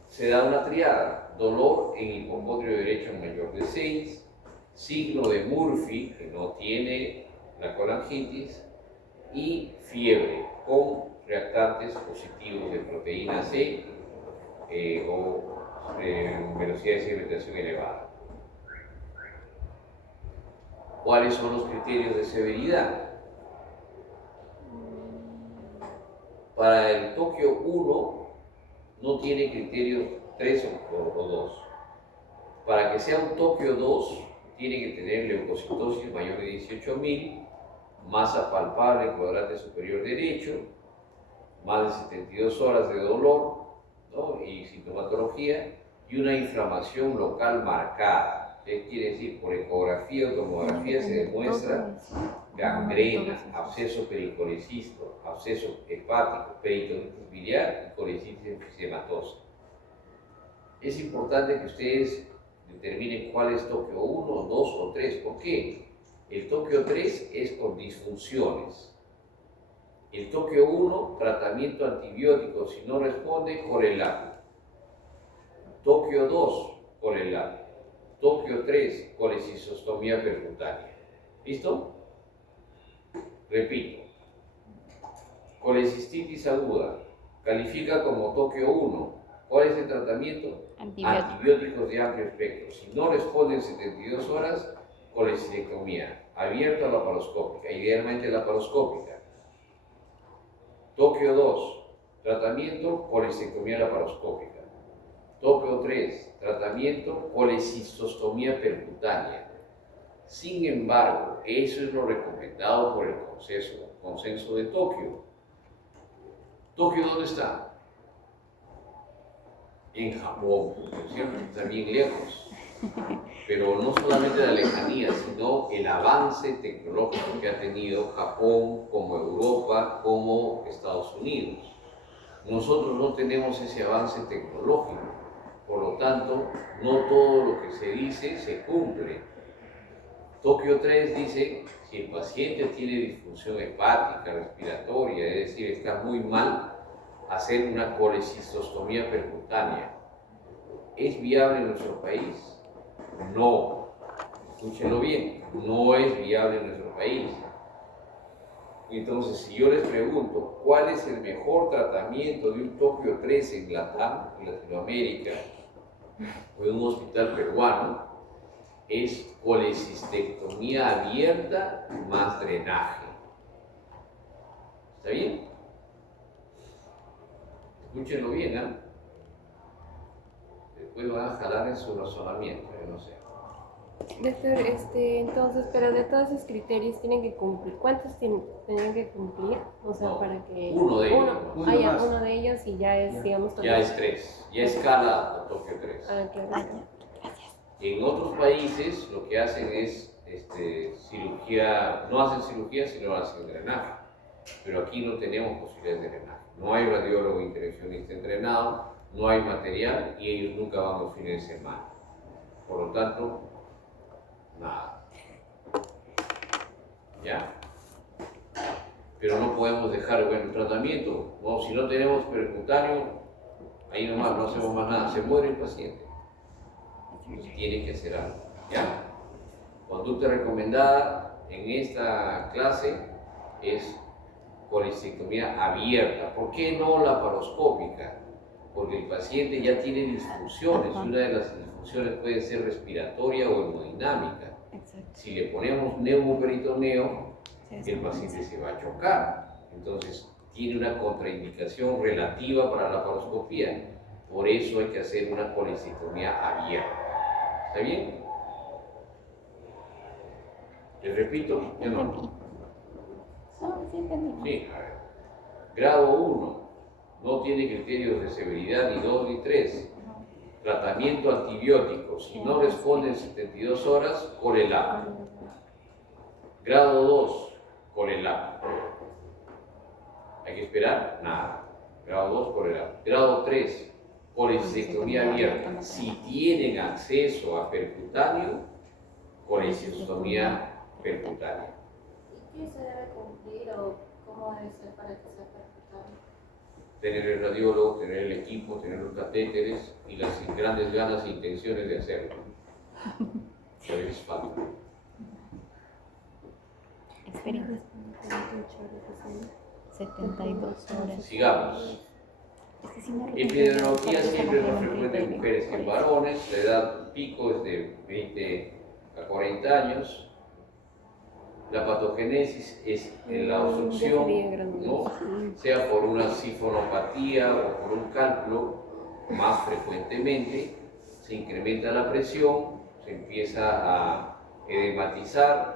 se da una triada: dolor en hipocondrio derecho en mayor de 6, signo de Murphy, que no tiene la colangitis, y fiebre con reactantes positivos de proteína C o velocidad de sedimentación elevada. ¿Cuáles son los criterios de severidad? Para el Tokio 1 no tiene criterios 3 o 2. Para que sea un Tokio 2 tiene que tener leucocitosis mayor de 18.000, masa palpable en cuadrante superior derecho, más de 72 horas de dolor, ¿no? Y sintomatología, y una inflamación local marcada. ¿Qué quiere decir? Por ecografía o tomografía se demuestra gangrena, absceso pericolecisto, absceso hepático, peritonitis biliar y colecitis enfisемatosa. Es importante que ustedes determinen cuál es Tokio 1, 2 o 3. ¿Por qué? El Tokio 3 es con disfunciones. El Tokio 1, tratamiento antibiótico, si no responde, correlato. Tokio 2, correlato. Tokio 3, colecistostomía percutánea. ¿Listo? Repito. Colecistitis aguda, califica como Tokio 1. ¿Cuál es el tratamiento? Antibióticos de amplio espectro. Si no responden 72 horas, colecistectomía, abierta o laparoscópica, idealmente laparoscópica. Tokio 2, tratamiento, colecistectomía laparoscópica. Tokio 3, tratamiento, colecistostomía percutánea. Sin embargo, eso es lo recomendado por el consenso de Tokio. ¿Tokio dónde está? En Japón, ¿cierto? Está bien lejos. Pero no solamente la lejanía, sino el avance tecnológico que ha tenido Japón, como Europa, como Estados Unidos. Nosotros no tenemos ese avance tecnológico. Por lo tanto, no todo lo que se dice se cumple. Tokio 3 dice, si el paciente tiene disfunción hepática, respiratoria, es decir, está muy mal, hacer una colecistostomía percutánea. ¿Es viable en nuestro país? No. Escúchenlo bien, no es viable en nuestro país. Entonces, si yo les pregunto cuál es el mejor tratamiento de un Tokio 3 en Latam, en Latinoamérica, o en un hospital peruano, es colecistectomía abierta más drenaje. ¿Está bien? Escúchenlo bien, ¿eh? Después van a jalar en su razonamiento, yo no sé. Doctor, entonces, pero de todos esos criterios tienen que cumplir. ¿Cuántos tienen que cumplir? O sea, No, para que. uno de ellos nomás. Uno Ya, más. uno de ellos y ya es, digamos, todo. Ya es 3, ya escala a Tokio 3. Ah, claro. Ah, ya. Gracias. En otros países lo que hacen es cirugía, no hacen cirugía sino hacen drenaje, pero aquí no tenemos posibilidades de drenaje. No hay radiólogo intervencionista entrenado, no hay material y ellos nunca van los fines de semana. Por lo tanto, nada. ¿Ya? Pero no podemos dejar el tratamiento. Bueno, si no tenemos percutáneo, ahí nomás no hacemos más nada. Se muere el paciente. Entonces, tiene que hacer algo. ¿Ya? Conducta recomendada en esta clase es colecistectomía abierta. ¿Por qué no laparoscópica? Porque el paciente ya tiene disfunciones y una de las disfunciones puede ser respiratoria o hemodinámica. Exacto. Si le ponemos neumoperitoneo, Sí, el paciente se va a chocar. Entonces, tiene una contraindicación relativa para la laparoscopía. Por eso hay que hacer una colecistectomía abierta. ¿Está bien? ¿Les repito? ¿Ya no? Entendí. No, sí entendí. Sí, a ver. Grado 1. No tiene criterios de severidad ni 2 ni 3. Tratamiento antibiótico. Si no responde en 72 horas, Corelap. Grado 2. Corelap. ¿Hay que esperar? Nada. Grado 2, Corelap. Grado 3. Colecistectomía abierta. Si tienen acceso a percutáneo, colecistectomía percutánea. ¿Y qué se debe cumplir o cómo debe ser para que sea percutáneo? Tener el radiólogo, tener el equipo, tener los catéteres y las grandes ganas e intenciones de hacerlo. Que a veces falta. Esperen. 72 horas. Sigamos. Es que si no Epidemiología siempre es más frecuente en criterio. mujeres que en varones. La edad pico es de 20 a 40 años. La patogénesis es en la obstrucción, ¿no? Sea por una sifonopatía o por un cálculo, más frecuentemente se incrementa la presión, se empieza a edematizar.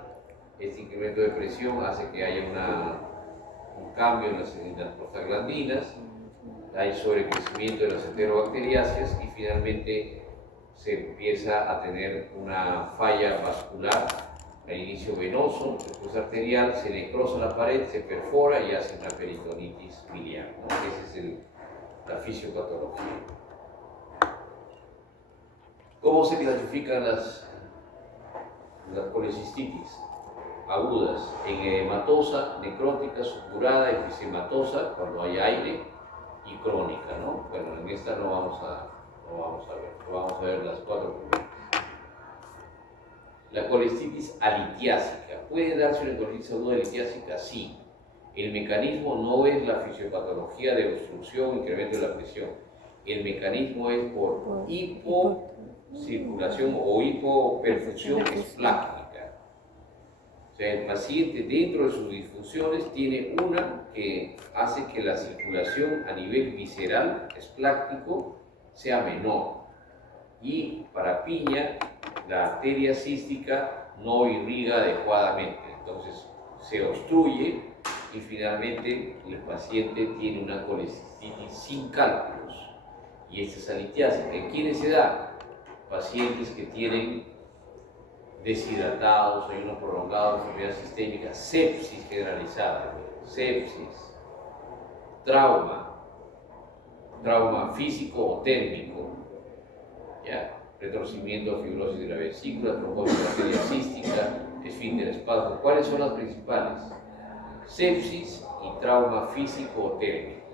Este incremento de presión hace que haya un cambio en las prostaglandinas, hay sobrecrecimiento de las enterobacteriáceas y finalmente se empieza a tener una falla vascular al inicio venoso, después arterial, se necrosa la pared, se perfora y hace una peritonitis biliar, ¿no? Esa es la fisiopatología. ¿Cómo se clasifican las colecistitis agudas? En edematosa, necrótica, supurada, efisematosa, cuando hay aire, y crónica, ¿no? Bueno, en esta no vamos a ver, vamos a ver las 4 primeras. La colestitis alitiásica. ¿Puede darse una colestitis aguda alitiásica? Sí. El mecanismo no es la fisiopatología de obstrucción, incremento de la presión. El mecanismo es por hipocirculación o hipoperfusión esplácnica. O sea, el paciente dentro de sus disfunciones tiene una que hace que la circulación a nivel visceral espláctico sea menor. Y para piña, la arteria cística no irriga adecuadamente, entonces se obstruye y finalmente el paciente tiene una colecistitis sin cálculos. Y esta es alitiásica. ¿En quiénes se da? Pacientes que tienen deshidratados, ayuno prolongado, enfermedad sistémica, sepsis generalizada, sepsis, trauma físico o térmico, ¿ya? Retorcimiento o fibrosis de la vesícula, trombosis de la arteria cística, esfínter espasmo. ¿Cuáles son las principales? Sepsis y trauma físico o térmico.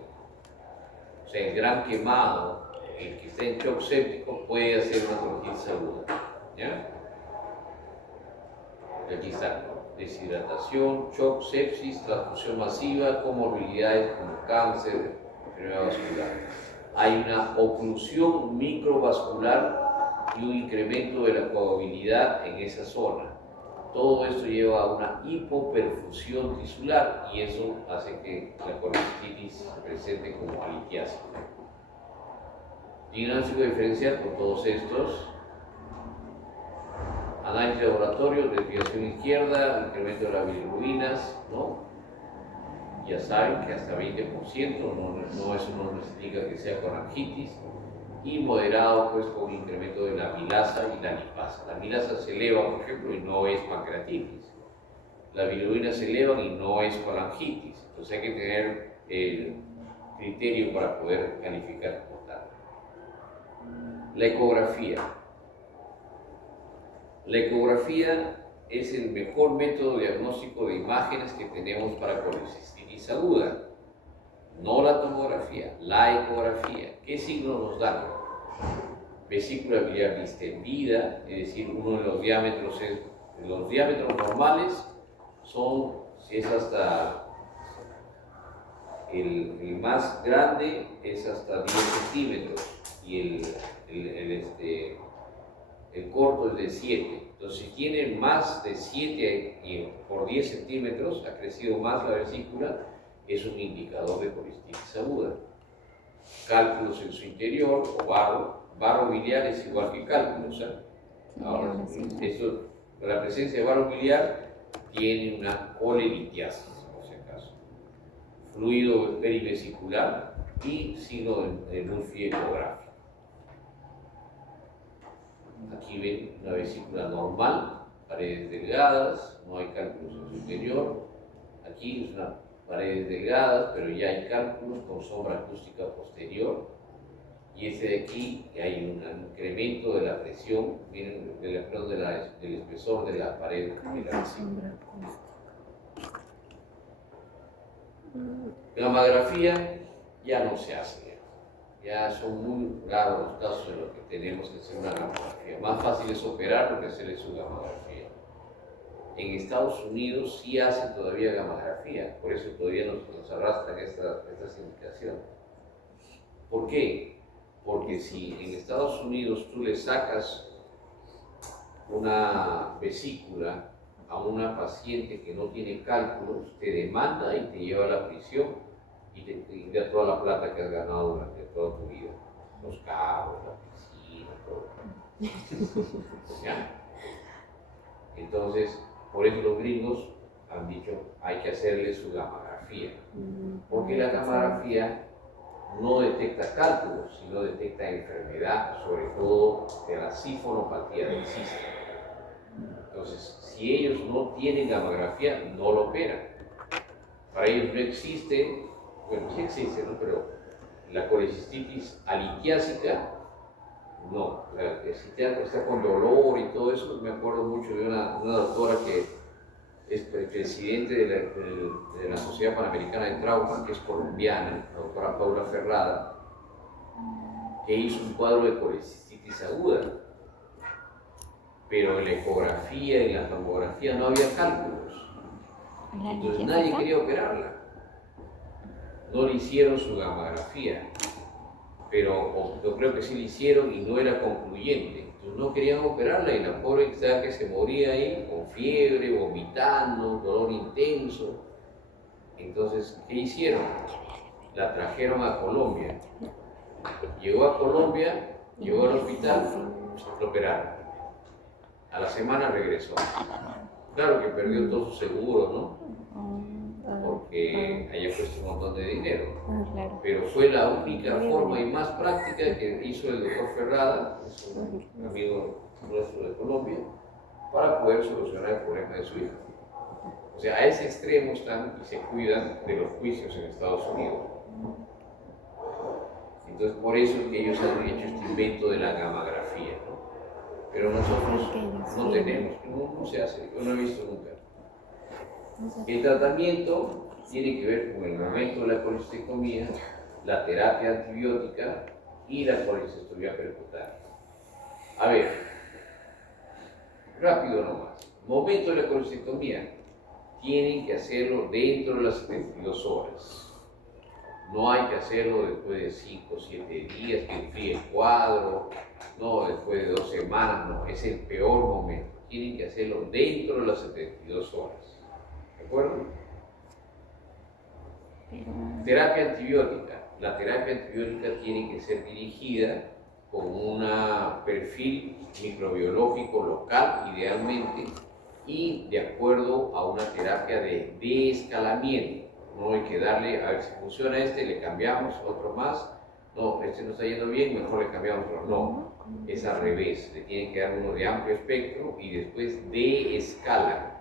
O sea, el gran quemado, el que está en shock séptico, puede hacer una colestitis aguda, ¿ya? Aquí está. deshidratación, shock, sepsis, transfusión masiva, comorbilidades como cáncer, enfermedad vascular. Hay una oclusión microvascular y un incremento de la coagulabilidad en esa zona. Todo esto lleva a una hipoperfusión tisular y eso hace que la colecistitis se presente como alitiasis. Diagnóstico diferencial por todos estos. Análisis de laboratorio, desviación izquierda, incremento de las bilirrubinas, ¿no? Ya saben que hasta 20%, eso no nos indica que sea colangitis, y moderado pues con incremento de la amilasa y la lipasa. La amilasa se eleva, por ejemplo, y no es pancreatitis. Las bilirrubinas se elevan y no es colangitis. Entonces hay que tener el criterio para poder calificar como tal. La ecografía. La ecografía es el mejor método diagnóstico de imágenes que tenemos para colecistitis aguda. No la tomografía, la ecografía. ¿Qué signos nos dan? Vesícula biliar distendida, es decir, uno de los diámetros normales son, si es hasta el más grande, es hasta 10 centímetros y el corto es de 7. Entonces, si tiene más de 7 por 10 centímetros, ha crecido más la vesícula, es un indicador de colecistitis aguda. Cálculos en su interior o barro biliar es igual que cálculos. Ahora, la presencia de barro biliar tiene una colelitiasis, por si acaso. Fluido perivesicular y signo de Murphy ecográfico. Aquí ven una vesícula normal, paredes delgadas, no hay cálculos en su interior. Aquí es una paredes delgadas, pero ya hay cálculos con sombra acústica posterior. Y ese de aquí hay un incremento de la presión, miren, del espesor de la pared de la vesícula. Gammagrafía ya no se hace. Ya son muy raros los casos en los que tenemos que hacer una gammagrafía. Más fácil es operar que hacerle su gammagrafía. En Estados Unidos sí hacen todavía gammagrafía, por eso todavía nos arrastran estas indicaciones. ¿Por qué? Porque si en Estados Unidos tú le sacas una vesícula a una paciente que no tiene cálculos, te demanda y te lleva a la prisión y te da toda la plata que has ganado durante toda tu vida. Los carros, la piscina, todo. ¿Ya? Entonces, por eso los gringos han dicho hay que hacerle su gammagrafía. Porque la gammagrafía no detecta cálculos, sino detecta enfermedad, sobre todo de la sifonopatía del cisto. Entonces, si ellos no tienen gammagrafía, no lo operan. Para ellos no existe, bueno, sí existe, ¿no? Pero la colecistitis alitiásica, no. Si está con dolor y todo eso, me acuerdo mucho de una doctora que es presidente de la Sociedad Panamericana de Trauma, que es colombiana, la doctora Paula Ferrada, que hizo un cuadro de colecistitis aguda. Pero en la ecografía y en la tomografía no había cálculos. Entonces nadie quería operarla. No le hicieron su gammagrafía, pero yo creo que sí le hicieron y no era concluyente. Entonces no querían operarla y la pobre estaba que se moría ahí con fiebre, vomitando, dolor intenso. Entonces, ¿qué hicieron? La trajeron a Colombia. Llegó a Colombia, llegó al hospital, lo operaron. A la semana regresó. Claro que perdió todo su seguro, ¿no? Porque haya puesto un montón de dinero. Pero fue la única forma y más práctica que hizo el doctor Ferrada, es un amigo nuestro de Colombia, para poder solucionar el problema de su hija. O sea, a ese extremo están y se cuidan de los juicios en Estados Unidos. Entonces, por eso es que ellos han hecho este invento de la gammagrafía, ¿no? Pero nosotros no tenemos, no se hace, yo no he visto nunca. El tratamiento tiene que ver con el momento de la colecistectomía, la terapia antibiótica y la colecistectomía percutánea. A ver, rápido nomás. Momento de la colecistectomía, tienen que hacerlo dentro de las 72 horas. No hay que hacerlo después de 5 o 7 días, que enfríe el cuadro, no, después de 2 semanas, no, es el peor momento. Tienen que hacerlo dentro de las 72 horas. ¿De acuerdo? Pero Terapia antibiótica. La terapia antibiótica tiene que ser dirigida con un perfil microbiológico local, idealmente, y de acuerdo a una terapia de desescalamiento. No hay que darle, a ver si funciona este, le cambiamos otro más. No, este no está yendo bien, mejor le cambiamos otro. No, es al revés. Le tienen que dar uno de amplio espectro y después desescalan,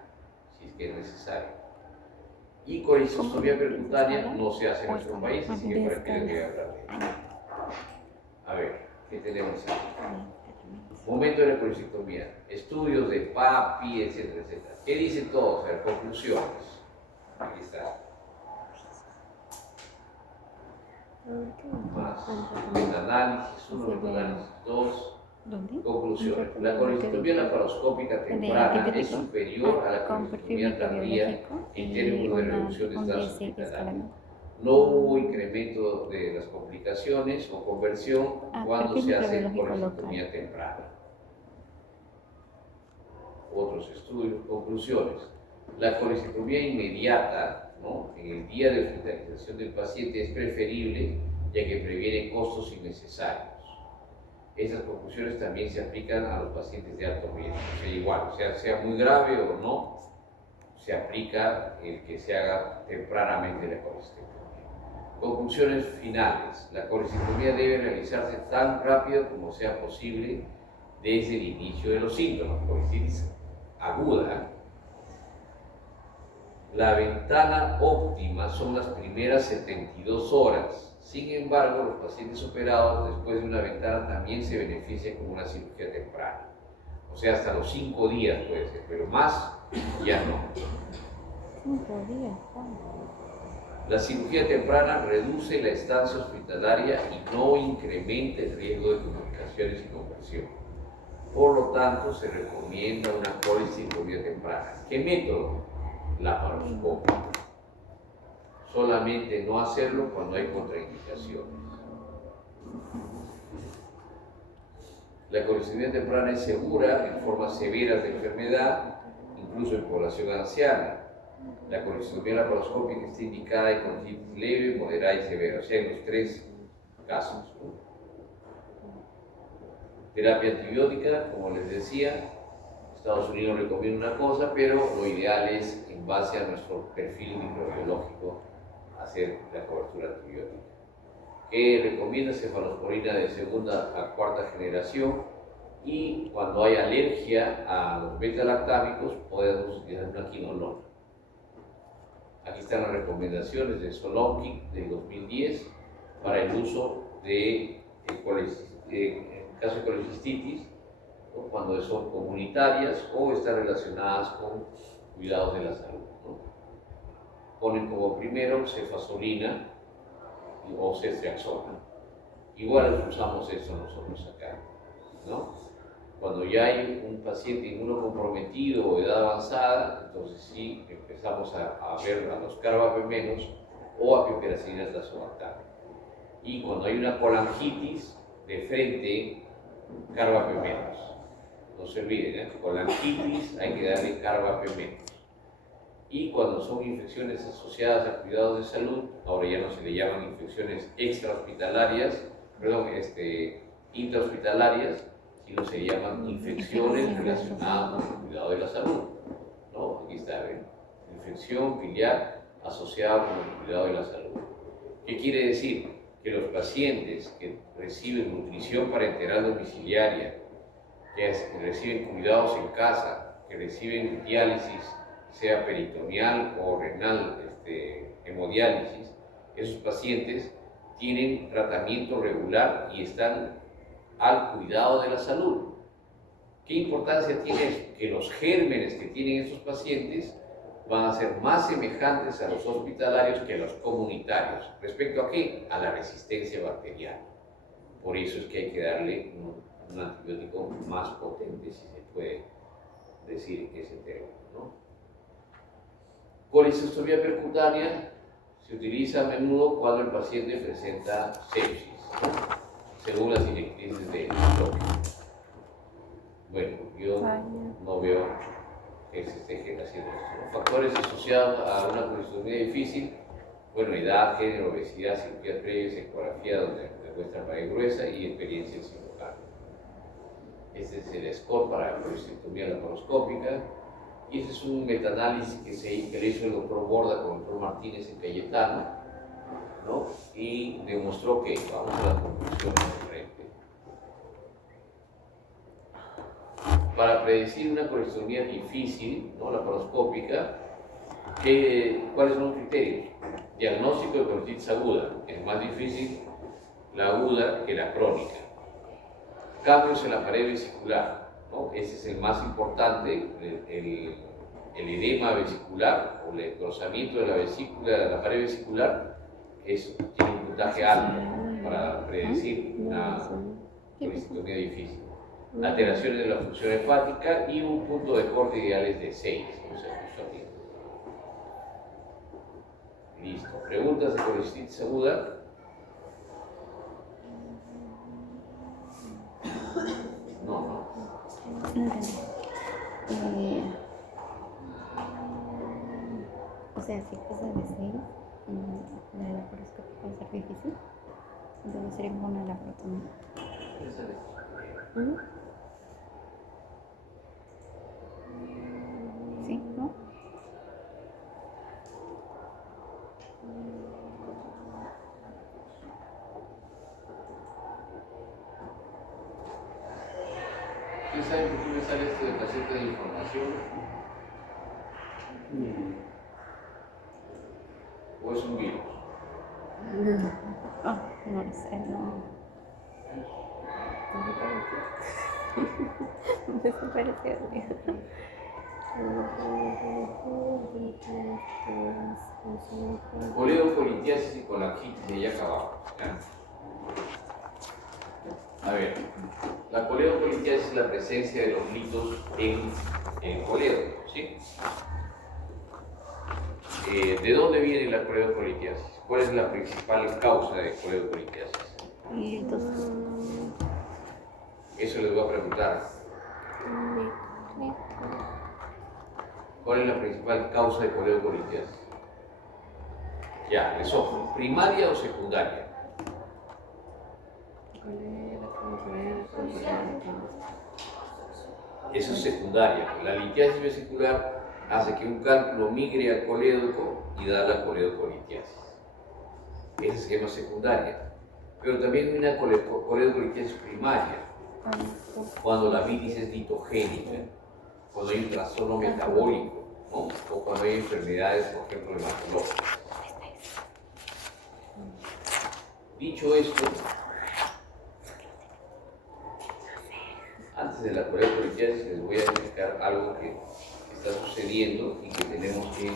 si es que es necesario. Y colisostomía percutánea no se hace en nuestro país, así que para qué les voy a hablar de ello. A ver, ¿qué tenemos aquí? Momento de la colisostomía, estudios de PAPI, etcétera, etcétera. ¿Qué dicen todos? A ver, conclusiones. Aquí está. Más. Meta-análisis 1, meta-análisis 2. ¿dónde? Conclusiones. La colisostomía laparoscópica temprana es superior a la Con perfil colisostomía tardía microbiológico en y términos de una reducción de un estados DC hospitalarios. escalamiento. No hubo incremento de las complicaciones o conversión cuando perfil se hace microbiológico colisostomía temprana. Otros estudios, conclusiones. La colisostomía inmediata, ¿no?, en el día de hospitalización del paciente es preferible, ya que previene costos innecesarios. Esas conclusiones también se aplican a los pacientes de alto riesgo. O sea, igual, sea muy grave o no, se aplica el que se haga tempranamente la colisostomía. Conclusiones finales. La colisostomía debe realizarse tan rápido como sea posible desde el inicio de los síntomas. Colicitis aguda. La ventana óptima son las primeras 72 horas. Sin embargo, los pacientes operados después de una ventana también se benefician con una cirugía temprana. O sea, hasta los 5 días puede ser, pero más ya no. 5 días. La cirugía temprana reduce la estancia hospitalaria y no incrementa el riesgo de complicaciones y conversión. Por lo tanto, se recomienda una colisostomía temprana. ¿Qué método? Laparoscopio. Solamente no hacerlo cuando hay contraindicaciones. La colisostomía temprana es segura en formas severas de enfermedad, incluso en población anciana. La colisostomía laparoscópica está indicada en colicitis leve, moderada y severa, o sea, en los 3 casos, ¿no? Terapia antibiótica, como les decía, Estados Unidos recomienda una cosa, pero lo ideal es, en base a nuestro perfil microbiológico, hacer la cobertura antibiótica. Que recomienda cefalosporina de segunda a cuarta generación, y cuando hay alergia a los beta-lactámicos podemos utilizar una quinolona. Aquí están las recomendaciones de Solomkic del 2010 para el uso de en caso de colecistitis, ¿no?, cuando son comunitarias o están relacionadas con cuidados de la salud, ¿no? Ponen como primero cefazolina o ceftriaxona. Igual usamos esto nosotros acá, ¿no? Cuando ya hay un paciente inmunocomprometido o edad avanzada, entonces sí empezamos a ver a los carbapemenos o a piperacillina tazobactam. Y cuando hay una colangitis, de frente, carbapemenos. No se olviden, colangitis hay que darle carbapemenos. Y cuando son infecciones asociadas a cuidados de salud, ahora ya no se le llaman infecciones intrahospitalarias, sino se llaman infecciones relacionadas con el cuidado de la salud, ¿no? Aquí está, ¿ven? Infección biliar asociada con el cuidado de la salud. ¿Qué quiere decir? Que los pacientes que reciben nutrición parenteral domiciliaria, que reciben cuidados en casa, que reciben diálisis, sea peritoneal o renal, hemodiálisis, esos pacientes tienen tratamiento regular y están al cuidado de la salud. ¿Qué importancia tiene eso? Que los gérmenes que tienen estos pacientes van a ser más semejantes a los hospitalarios que a los comunitarios. ¿Respecto a qué? A la resistencia bacteriana. Por eso es que hay que darle un antibiótico más potente, si se puede decir en ese término, ¿no? Colecistectomía percutánea se utiliza a menudo cuando el paciente presenta sepsis, ¿no? Según las directrices de Tokio. Bueno, yo no veo que se esté haciendo esto. Los factores asociados a una colecistectomía difícil, bueno, edad, género, obesidad, cirugías previas, ecografía donde demuestra pared gruesa y experiencia en cirujano. Este es el score para la colecistectomía laparoscópica. Y ese es un metaanálisis que le hizo el doctor Borda con el doctor Martínez en Cayetano, ¿no? Y demostró que, vamos a las conclusiones de frente. Para predecir una colecistectomía difícil, ¿no? Laparoscópica, ¿cuáles son los criterios? Diagnóstico de colititis aguda, es más difícil la aguda que la crónica. Cambios en la pared vesicular, ¿no? Ese es el más importante, el edema vesicular o el engrosamiento de la vesícula, de la pared vesicular, tiene un puntaje alto para predecir una colecistectomía difícil. Alteraciones de la función hepática y un punto de corte ideales de 6, o sea, justo aquí. Listo. ¿Preguntas de colititis aguda? No. O sea, si pasa de 6, la laparoscopia va a ser difícil. Entonces sería como una laparotomía. ¿Sí? ¿No? ¿Ustedes saben por qué me sale esto de paciente de información? ¿O es un virus? No lo sé, no. Desapareció. Coledocolitiasis y colangitis, ya acabamos. ¿Ya? A ver, la coledocolitiasis es la presencia de los litos en el coledo, ¿sí? ¿De dónde viene la coledocolitiasis? ¿Cuál es la principal causa de coledocolitiasis? Litos. Eso les voy a preguntar. ¿Cuál es la principal causa de coledocolitiasis? Ya, les ojo, ¿primaria o secundaria? Eso es secundaria. La litiasis vesicular hace que un cálculo migre al colédoco y da la coledocolitiasis. Esa se llama secundaria. Pero también hay una coledocolitiasis primaria, cuando la bilis es litogénica, cuando hay un trastorno metabólico, ¿no? O cuando hay enfermedades, por ejemplo, hematológicas. Dicho esto, antes de la coledocolitiasis les voy a explicar algo que está sucediendo y que tenemos que,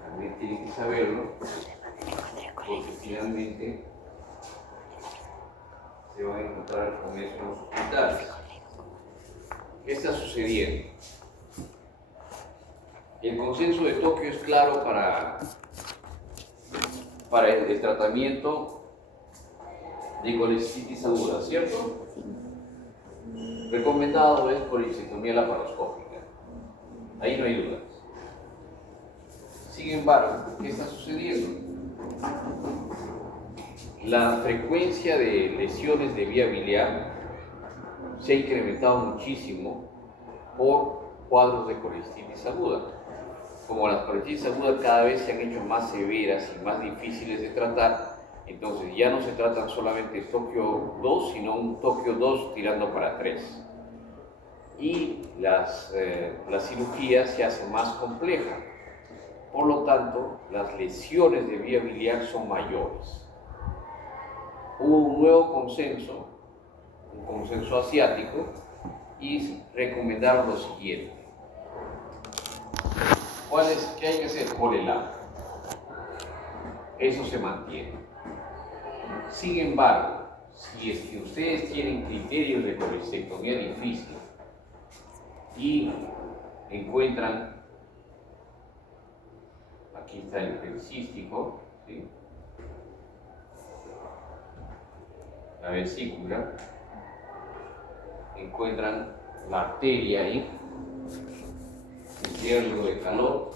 también tienen que saberlo, porque finalmente se van a encontrar con eso en los hospitales. ¿Qué está sucediendo? El consenso de Tokio es claro para el tratamiento de colecitis aguda, ¿cierto? Recomendado es colecistectomía laparoscópica. Ahí no hay dudas. Sin embargo, ¿qué está sucediendo? La frecuencia de lesiones de vía biliar se ha incrementado muchísimo por cuadros de colecitis aguda. Como las colecitis agudas cada vez se han hecho más severas y más difíciles de tratar, entonces ya no se tratan solamente Tokio 2, sino un Tokio 2 tirando para 3. Y la cirugía se hace más compleja. Por lo tanto, las lesiones de vía biliar son mayores. Hubo un nuevo consenso, un consenso asiático, y recomendaron lo siguiente. ¿Qué hay que hacer? Colelar. Eso se mantiene. Sin embargo, si es que ustedes tienen criterios de colecistectomía difícil y encuentran Aquí está el cístico, ¿sí? La vesícula. Encuentran la arteria ahí, el triángulo de calor,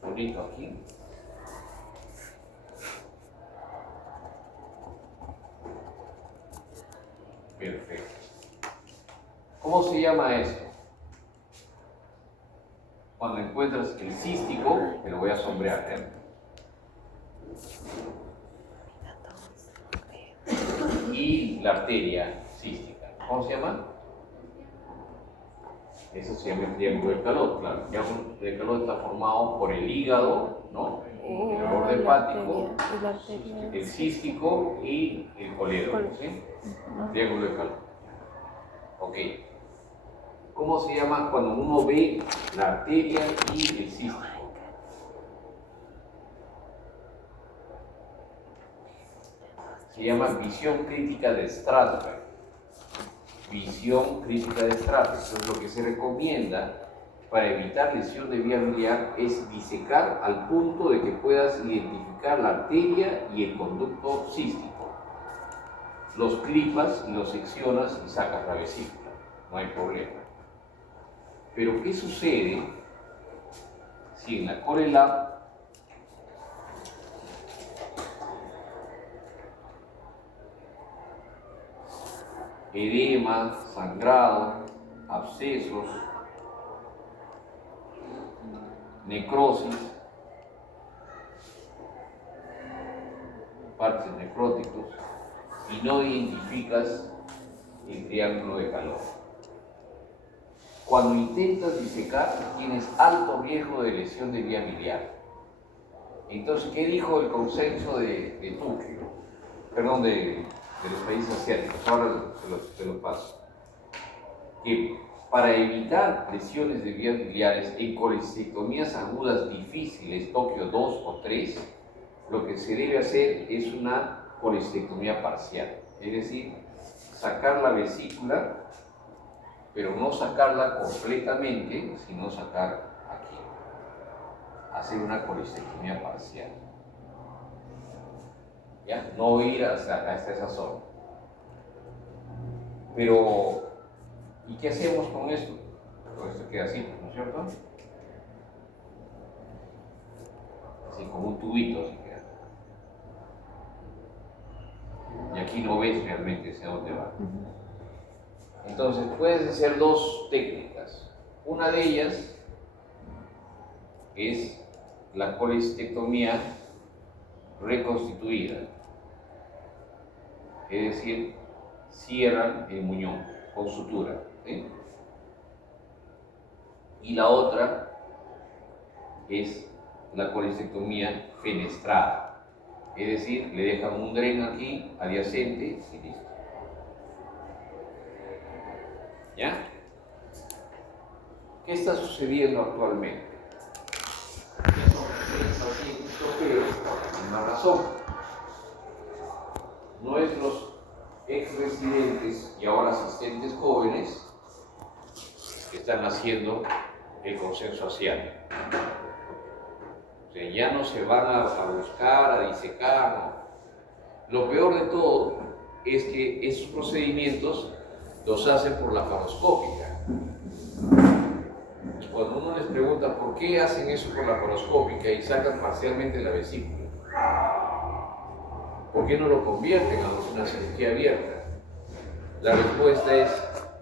bonito aquí. Perfecto. ¿Cómo se llama esto? Cuando encuentras el cístico, te lo voy a sombrear, ¿eh? Y la arteria cística. ¿Cómo se llama? Eso se llama el triángulo del calor, claro. El triángulo del calor está formado por el hígado, ¿no? El borde hepático, el cístico y el colédoco, ¿sí? Triángulo del calor. Ok. ¿Cómo se llama cuando uno ve la arteria y el cístico? Se llama visión crítica de Strasberg. Visión crítica de Strasberg. Entonces, lo que se recomienda para evitar lesión de vía biliar es disecar al punto de que puedas identificar la arteria y el conducto cístico. Los clipas, los seccionas y sacas la vesícula. No hay problema. Pero, ¿qué sucede si en la CoreLab edema, sangrado, abscesos, necrosis, parches necróticos, y no identificas el triángulo de calor? Cuando intentas disecar, tienes alto riesgo de lesión de vía biliar. Entonces, ¿qué dijo el consenso de Tokio? Perdón, de los países asiáticos, ahora se los paso. Que para evitar lesiones de vías biliares en colecistectomías agudas difíciles, Tokio 2 o 3, lo que se debe hacer es una colecistectomía parcial, es decir, sacar la vesícula, pero no sacarla completamente, sino sacar aquí, hacer una colecistectomía parcial. ¿Ya? No ir hasta esa zona. Pero, ¿y qué hacemos con esto? Pues esto queda así, ¿no es cierto? Así como un tubito, así queda. Y aquí no ves realmente hacia dónde va. Entonces, puedes hacer dos técnicas. Una de ellas es la colecistectomía reconstituida. Es decir, cierran el muñón con sutura, ¿sí? Y la otra es la colecistectomía fenestrada, es decir, le dejan un dren aquí adyacente y listo. ¿Ya? ¿Qué está sucediendo actualmente? Estos pacientes toqueos por una razón. Nuestros ex residentes y ahora asistentes jóvenes están haciendo el consenso asiático. O sea, ya no se van a buscar, a disecar. No. Lo peor de todo es que esos procedimientos los hacen por laparoscópica. Cuando uno les pregunta por qué hacen eso por laparoscópica y sacan parcialmente la vesícula, ¿por qué no lo convierten a una cirugía abierta? La respuesta es,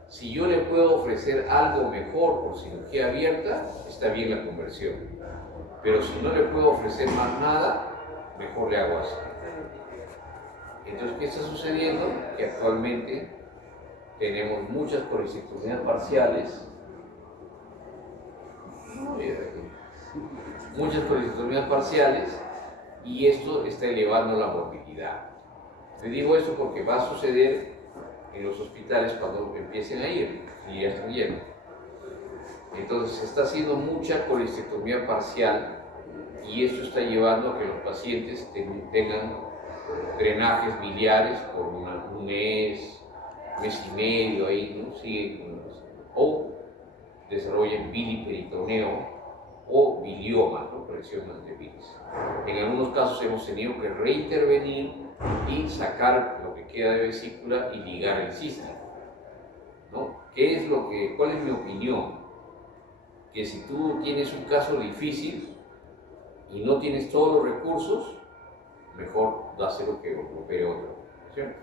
si yo le puedo ofrecer algo mejor por cirugía abierta, está bien la conversión. Pero si no le puedo ofrecer más nada, mejor le hago así. Entonces, ¿qué está sucediendo? Que actualmente tenemos muchas colecistectomías parciales. Muchas colecistectomías parciales, y esto está elevando la morbilidad. Te digo esto porque va a suceder en los hospitales cuando empiecen a ir, y ya están llenos. Entonces se está haciendo mucha colecistectomía parcial, y esto está llevando a que los pacientes tengan drenajes biliares por un mes y medio, ahí, ¿no? Sigue, o desarrollen biliperitoneo o bilioma, ¿no? Colección de bilis. En algunos casos hemos tenido que reintervenir y sacar lo que queda de vesícula y ligar el cístico, ¿no? ¿Cuál es mi opinión? Que si tú tienes un caso difícil y no tienes todos los recursos, mejor dáselo que opere otro, ¿cierto?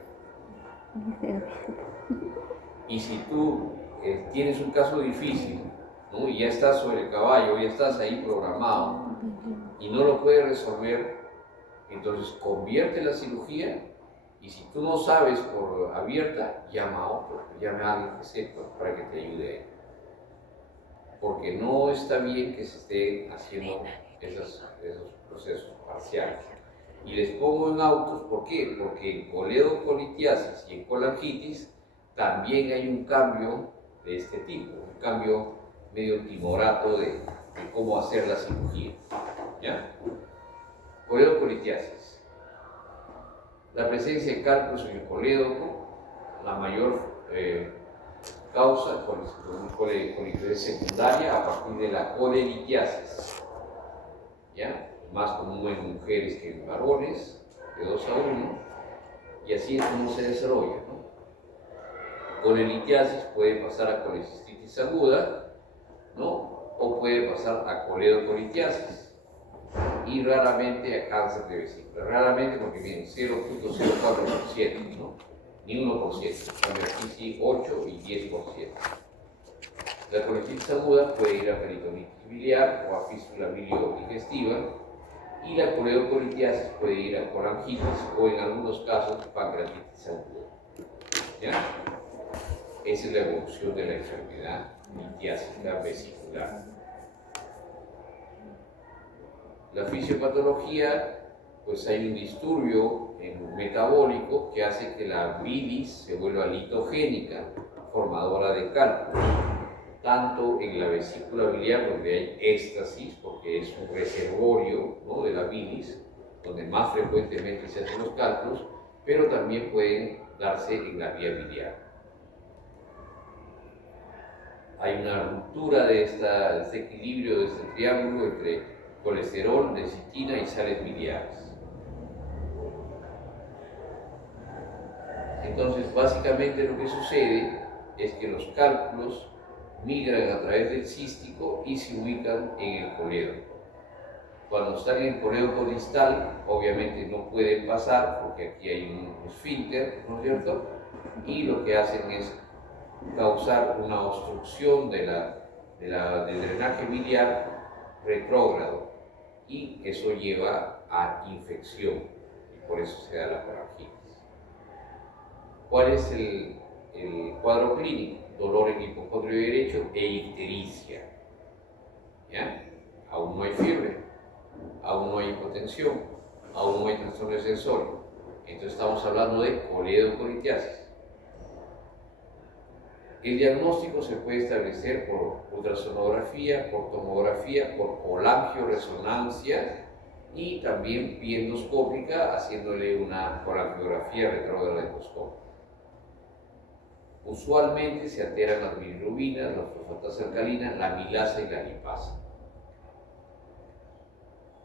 Y si tú tienes un caso difícil, ¿no? Y ya estás sobre el caballo, ya estás ahí programado y no lo puedes resolver, entonces convierte la cirugía y si tú no sabes por abierta, llama a otro, llama a alguien que sepa para que te ayude ahí. Porque no está bien que se estén haciendo esos procesos parciales. Y les pongo en autos, ¿por qué? Porque en coledocolitiasis y en colangitis también hay un cambio de este tipo, un cambio medio timorato de cómo hacer la cirugía. ¿Ya? Coledocolitiasis. La presencia de cálculos en el colédoco, la mayor causa colitiasis secundaria a partir de la colelitiasis. ¿Ya? Más común en mujeres que en varones, de 2 a 1, y así es como se desarrolla, ¿no? Colelitiasis puede pasar a colecistitis aguda, ¿no? O puede pasar a coledocolitiasis y raramente a cáncer de vesícula. Raramente porque viene 0.04%, ¿no? Ni 1%. Cambio aquí sí 8 y 10%. La colecistitis aguda puede ir a peritonitis biliar o a fístula bilio-digestiva y la coledocolitiasis puede ir a colangitis o en algunos casos pancreatitis aguda. ¿Ya? Esa es la evolución de la enfermedad litiásica vesicular. La fisiopatología, pues hay un disturbio metabólico que hace que la bilis se vuelva litogénica, formadora de cálculos, tanto en la vesícula biliar donde hay éstasis, porque es un reservorio, ¿no?, de la bilis, donde más frecuentemente se hacen los cálculos, pero también pueden darse en la vía biliar. Hay una ruptura de este equilibrio, de este triángulo entre colesterol, lecitina y sales biliares. Entonces, básicamente lo que sucede es que los cálculos migran a través del cístico y se ubican en el colédoco. Cuando están en el colédoco distal, obviamente no pueden pasar porque aquí hay un esfínter, ¿no es cierto? Y lo que hacen es causar una obstrucción del drenaje biliar retrógrado y eso lleva a infección y por eso se da la colangitis. ¿Cuál es el cuadro clínico? Dolor en el hipocondrio derecho e ictericia. ¿Ya? Aún no hay fiebre, aún no hay hipotensión, aún no hay trastorno sensorio. Entonces estamos hablando de coledocolitiasis. El diagnóstico se puede establecer por ultrasonografía, por tomografía, por colangioresonancia y también vía endoscópica haciéndole una colangiografía retrógrada endoscópica. Usualmente se alteran las bilirrubinas, las fosfatas alcalinas, la amilasa y la lipasa.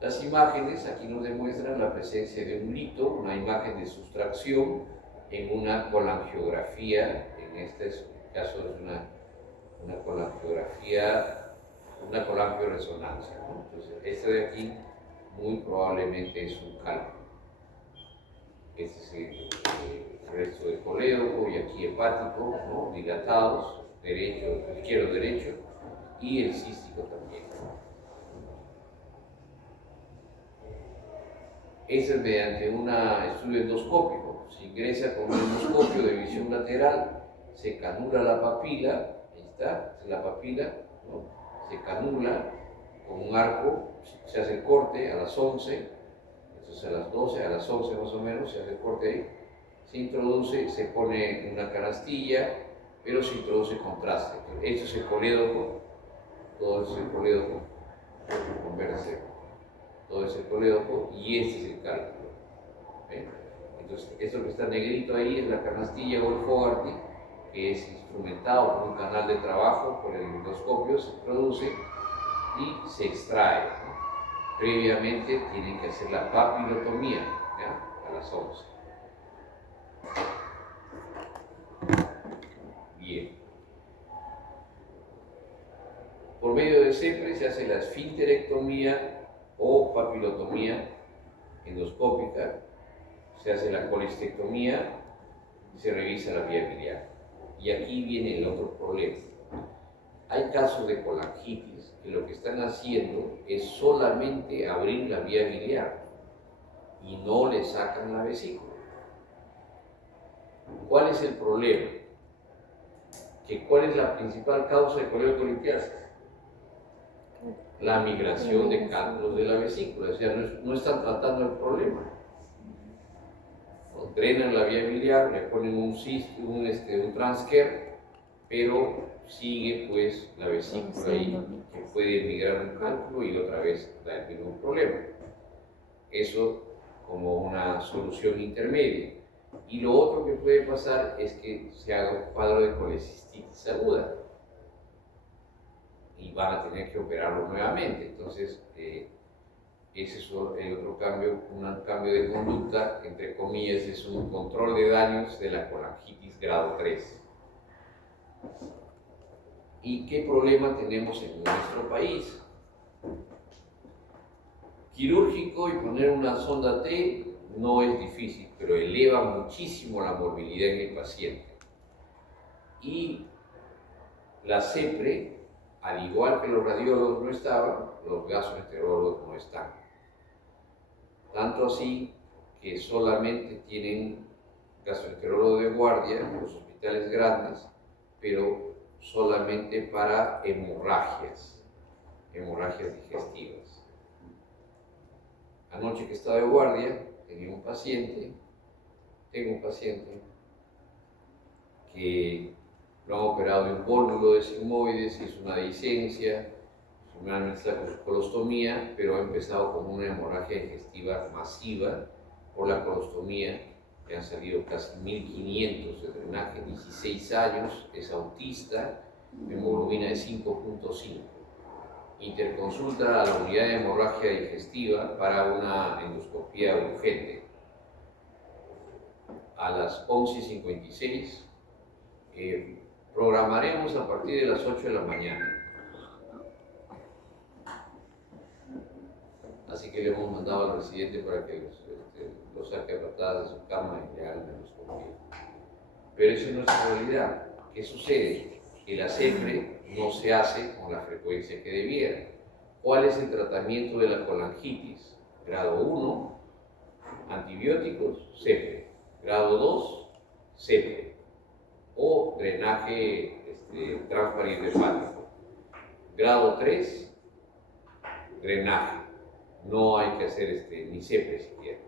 Las imágenes aquí nos demuestran la presencia de un lito, una imagen de sustracción en una colangiografía, en este caso es una colangiografía, una colangioresonancia, ¿no? Entonces, este de aquí muy probablemente es un cálculo. Este es el resto del colédoco y aquí hepático, ¿no?, dilatados, izquierdo, derecho, y el cístico también. Ese es mediante un estudio endoscópico. Se ingresa con un endoscopio de visión lateral, se canula la papila, ahí está, es la papila, ¿no?, se canula con un arco, se hace el corte a las 11, entonces a las 12, a las 11 más o menos, se hace el corte ahí, se introduce, se pone una canastilla, pero se introduce contraste. Esto es el colédoco, todo es el colédoco, con verde seco. Todo es el colédoco y este es el cálculo. Entonces, esto que está negrito ahí es la canastilla o el Fogarty, que es instrumentado por un canal de trabajo por el endoscopio, se produce y se extrae, ¿no? Previamente tienen que hacer la papilotomía, ¿ya? A las 11. Bien. Por medio de CEPRE se hace la esfinterectomía o papilotomía endoscópica, se hace la colistectomía y se revisa la vía biliar. Y aquí viene el otro problema. Hay casos de colangitis que lo que están haciendo es solamente abrir la vía biliar y no le sacan la vesícula. ¿Cuál es el problema? ¿Cuál es la principal causa de coledocolitiasis? La migración de cálculos de la vesícula, o sea, no están tratando el problema. Drenan la vía biliar, le ponen un transfer, pero sigue pues la vesícula ahí, que puede migrar un cálculo y otra vez da el mismo problema. Eso como una solución intermedia. Y lo otro que puede pasar es que se haga un cuadro de colecistitis aguda y van a tener que operarlo nuevamente. Entonces, ese es el otro cambio, un cambio de conducta, entre comillas, es un control de daños de la colangitis grado 3. ¿Y qué problema tenemos en nuestro país? Quirúrgico y poner una sonda T no es difícil, pero eleva muchísimo la morbilidad en el paciente. Y la CEPRE, al igual que los radiólogos no estaban, los gastroenterólogos no están. Tanto así que solamente tienen gastroenterólogo de guardia en los hospitales grandes, pero solamente para hemorragias digestivas. Anoche que estaba de guardia, tengo un paciente que lo han operado de un pómulo de sigmoides, hizo una discencia, finalmente la colostomía, pero ha empezado con una hemorragia digestiva masiva por la colostomía. Le han salido casi 1500 de drenaje, 16 años, es autista, hemoglobina de 5.5. Interconsulta a la unidad de hemorragia digestiva para una endoscopía urgente. A las 11:56 programaremos a partir de las 8 de la mañana. Así que le hemos mandado al residente para que los saque a patadas de su cama y le hagan la endoscopía. Pero eso no es la realidad. ¿Qué sucede? Que la CEPRE no se hace con la frecuencia que debiera. ¿Cuál es el tratamiento de la colangitis? Grado 1, antibióticos, CEPRE. Grado 2, CEPRE. O drenaje transparenhepático. Grado 3, drenaje. No hay que hacer ni CEPRE siquiera.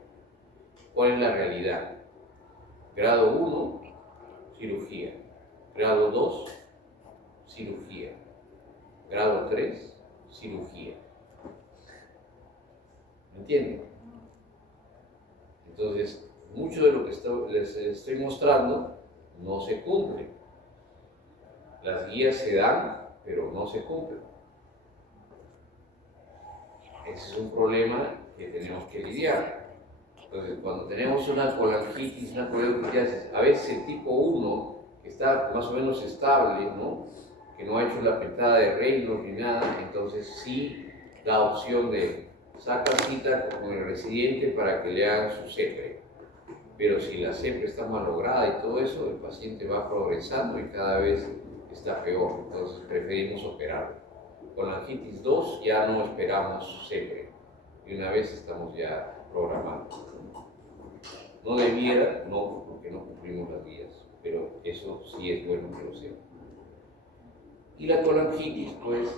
¿Cuál es la realidad? Grado 1, cirugía. Grado 2, cirugía. Grado 3, cirugía. ¿Me entienden? Entonces, mucho de lo que les estoy mostrando no se cumple. Las guías se dan, pero no se cumplen. Ese es un problema que tenemos que lidiar. Entonces, cuando tenemos una colangitis, una coledocolitiasis, a veces el tipo 1, que está más o menos estable, ¿no? Que no ha hecho la pentada de Reynolds ni nada, entonces sí da opción de sacar cita con el residente para que le hagan su CEPRE. Pero si la CEPRE está malograda y todo eso, el paciente va progresando y cada vez está peor, entonces preferimos operarlo. Con la colangitis 2 ya no esperamos CEPRE y una vez estamos ya programando. No debiera, no, porque no cumplimos las guías, pero eso sí es bueno que lo sepan. Y la colangitis, pues,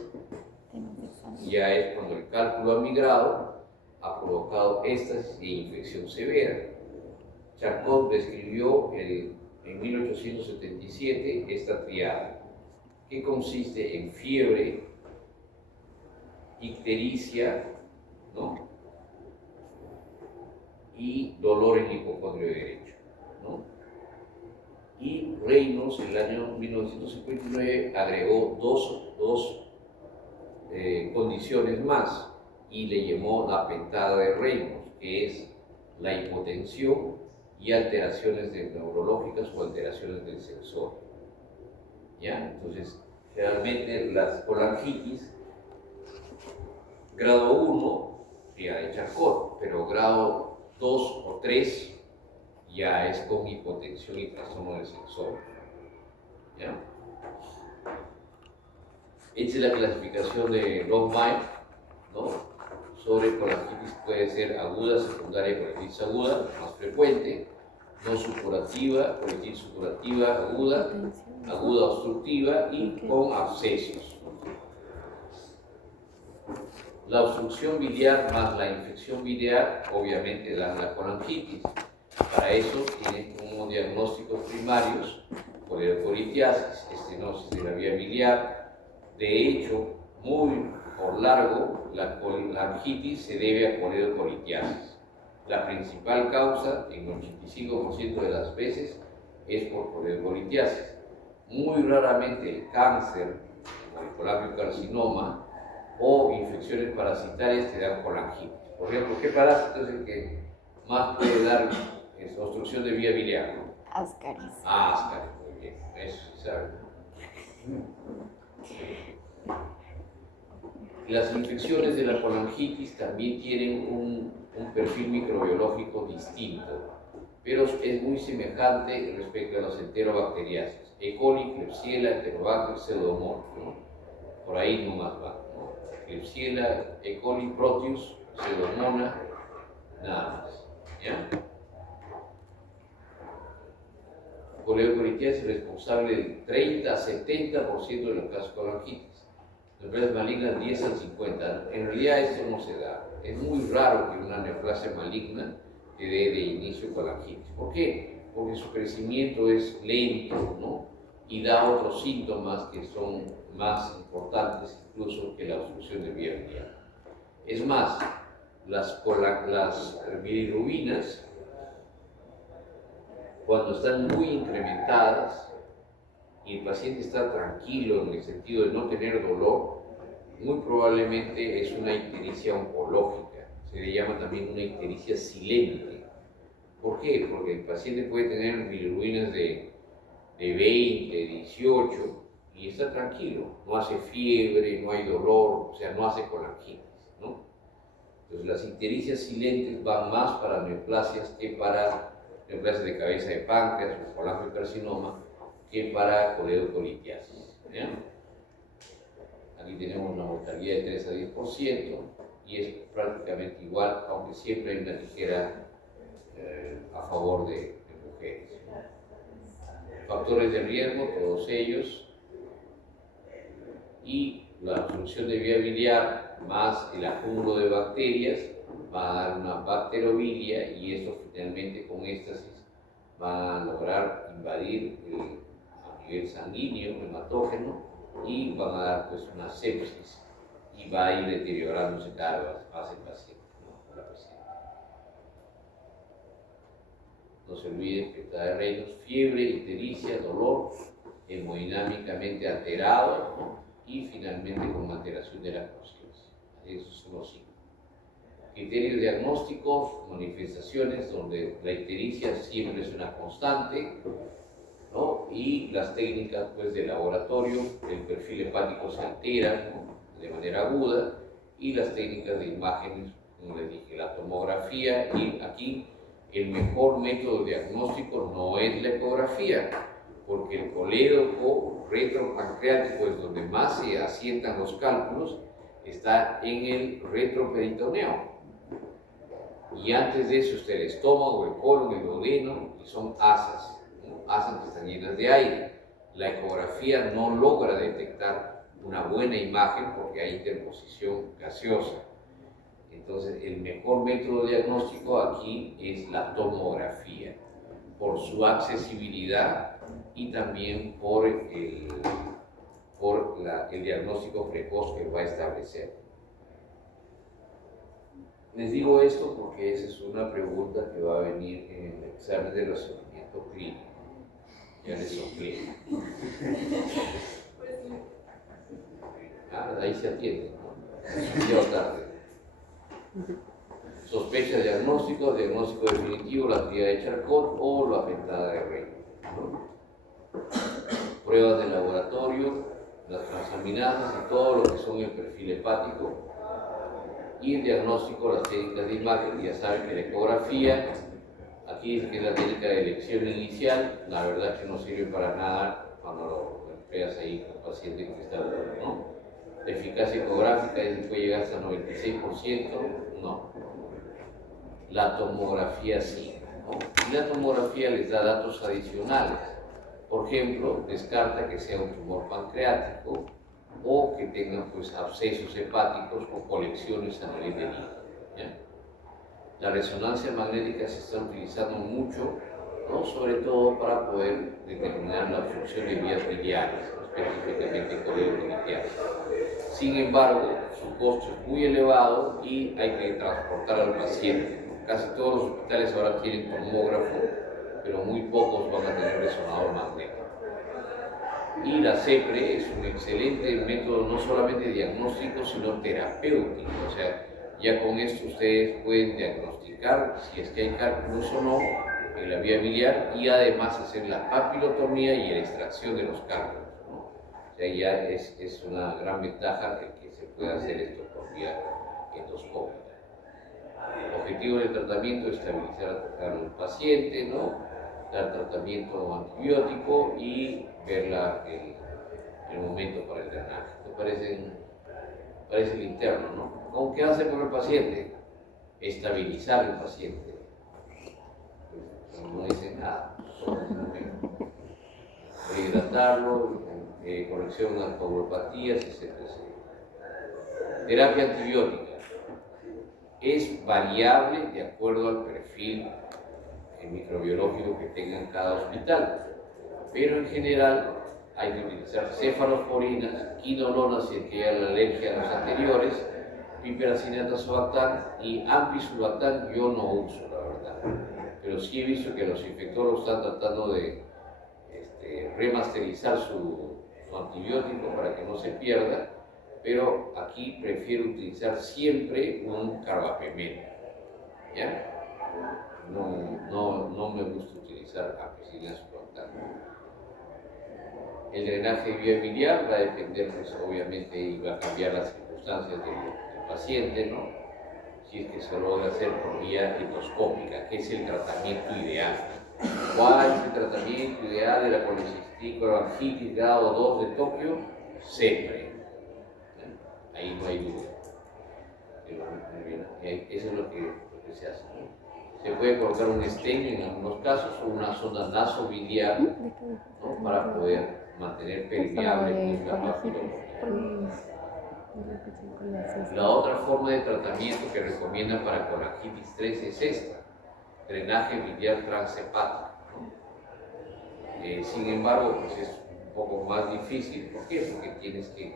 ya es cuando el cálculo ha migrado, ha provocado éstasis e infección severa. Charcot describió en 1877 esta triada, que consiste en fiebre, ictericia, ¿no? Y dolor en el hipocondrio derecho, ¿no? Y Reynolds en el año 1959 agregó dos condiciones más y le llamó la pentada de Reynolds, que es la hipotensión y alteraciones neurológicas o alteraciones del sensor. ¿Ya? Entonces, generalmente las colangitis, grado 1 ya de Charcot, pero grado 2 o 3 ya es con hipotensión y trastorno del sensor. ¿Ya? Esta es la clasificación de Longmire, ¿no? Sobre colangitis puede ser aguda, secundaria, colangitis aguda, más frecuente, no supurativa, colangitis supurativa aguda, aguda obstructiva y con abscesos. La obstrucción biliar más la infección biliar obviamente dan la colangitis. Para eso tiene unos diagnósticos primarios: coledocolitiasis, estenosis de la vía biliar. De hecho, muy por largo, la colangitis se debe a coledocolitiasis. La principal causa, en el 85% de las veces, es por coledocolitiasis. Muy raramente el cáncer, como el colangiocarcinoma, o infecciones parasitarias te dan colangitis. Por ejemplo, ¿qué parásito es el que más puede dar obstrucción de vía biliar? Ascaris. Ascaris, muy bien, eso se sabe. Las infecciones de la colangitis también tienen un perfil microbiológico distinto, pero es muy semejante respecto a las enterobacteriaceas. E. coli, Klebsiella, Enterobacter, Pseudomonas, ¿no? Por ahí nomás va, ¿no? Klebsiella, E. coli, Proteus, Pseudomonas, nada más. ¿Ya? Coledocolitiasis es responsable del 30 a 70% de los casos de colangitis. Neoplasias malignas 10 al 50. En realidad esto no se da. Es muy raro que una neoplasia maligna te dé de inicio colangitis. ¿Por qué? Porque su crecimiento es lento, ¿no? Y da otros síntomas que son más importantes incluso que la obstrucción de vía biliar. Es más, las bilirrubinas, cuando están muy incrementadas y el paciente está tranquilo en el sentido de no tener dolor, muy probablemente es una ictericia oncológica. Se le llama también una ictericia silente. ¿Por qué? Porque el paciente puede tener bilirrubinas de 20, 18 y está tranquilo, no hace fiebre, no hay dolor, o sea, no hace colangitis, ¿no? Entonces las ictericias silentes van más para neoplasias que para neoplasias de cabeza de páncreas o colangiocarcinoma que para coledocolitiasis. Aquí tenemos una mortalidad de 3 a 10% y es prácticamente igual, aunque siempre hay una ligera a favor de mujeres. Factores de riesgo, todos ellos, y la obstrucción de vía biliar más el acúmulo de bacterias va a dar una bacterobilia y esto finalmente con éstasis va a lograr invadir a nivel sanguíneo, hematógeno, y van a dar pues una sepsis y va a ir deteriorándose cada vez más el paciente, ¿no? La paciente. No se olviden que está de Reynolds, fiebre, ictericia, dolor, hemodinámicamente alterado, ¿no? Y finalmente con alteración de la conciencia. Esos son los signos. Criterios diagnósticos, manifestaciones donde la ictericia siempre es una constante, ¿no? Y las técnicas pues, de laboratorio, el perfil hepático se altera, ¿no? De manera aguda, y las técnicas de imágenes, como les dije, la tomografía, y aquí el mejor método diagnóstico no es la ecografía, porque el colédoco retropancreático es donde más se asientan los cálculos, está en el retroperitoneo. Y antes de eso está el estómago, el colon, el duodeno, y son asas, ¿no? Asas que están llenas de aire. La ecografía no logra detectar una buena imagen porque hay interposición gaseosa. Entonces, el mejor método diagnóstico aquí es la tomografía, por su accesibilidad y también por el diagnóstico precoz que va a establecer. Les digo esto porque esa es una pregunta que va a venir en el examen de razonamiento clínico. Ya les soplé. Ahí se atiende, ¿no? demasiado tarde. Sospecha de diagnóstico definitivo, la tría de Charcot o la pentada de Rey, ¿no? Pruebas de laboratorio, las transaminasas y todo lo que son el perfil hepático. Y el diagnóstico, las técnicas de imagen, ya saben que la ecografía, aquí es que es la técnica de elección inicial, la verdad que no sirve para nada cuando lo empleas ahí con paciente que está, ¿no? La eficacia ecográfica es que puede llegar hasta el 96%, no. La tomografía sí, ¿no? Y la tomografía les da datos adicionales. Por ejemplo, descarta que sea un tumor pancreático o que tenga pues, abscesos hepáticos o colecciones a nivel del hígado, ¿ya? La resonancia magnética se está utilizando mucho, ¿no? Sobre todo para poder determinar la función de vías biliares, ¿no? Específicamente coledocolitianas. Sin embargo, su costo es muy elevado y hay que transportar al paciente, ¿no? Casi todos los hospitales ahora tienen tomógrafo, pero muy pocos van a tener resonador magnético. Y la CEPRE es un excelente método no solamente diagnóstico, sino terapéutico. O sea, ya con esto ustedes pueden diagnosticar si es que hay cálculos o no en la vía biliar y además hacer la papilotomía y la extracción de los cálculos, ¿no? O sea, ya es una gran ventaja el que se pueda hacer esto por vía endoscópica. El objetivo del tratamiento es estabilizar al paciente, ¿no? Dar tratamiento antibiótico y ver el momento para el drenaje. ¿Te parece el interno, no? ¿Cómo qué hace con el paciente? Estabilizar al paciente. Pues, no dice nada. Rehidratarlo, corrección de alcoholopatías, etc. Terapia antibiótica. Es variable de acuerdo al perfil microbiológico que tenga cada hospital, pero en general hay que utilizar cefalosporinas, quinolonas si es que hay alergia a los anteriores, piperacinato surfactant y ampicilbactam yo no uso, la verdad, pero sí he visto que los infectólogos están tratando de remasterizar su antibiótico para que no se pierda, pero aquí prefiero utilizar siempre un carbapemel, ¿ya? No me gusta utilizar ampicilina surfactant. El drenaje de vía biliar va a depender, pues obviamente, y va a cambiar las circunstancias del paciente, ¿no? Si es que se logra hacer por vía endoscópica, que es el tratamiento ideal. ¿Cuál es el tratamiento ideal de la colecistite grado 2 de Tokio? CEPRE. Ahí no hay duda. Eso es lo que se hace, ¿no? Se puede colocar un stent en algunos casos o una sonda nasobiliar, ¿no? Para poder mantener permeable la papilotomía. La otra forma de tratamiento que recomiendan para colangitis 3 es esta, drenaje biliar transhepático, ¿no? Sin embargo, pues es un poco más difícil. ¿Por qué? Porque tienes que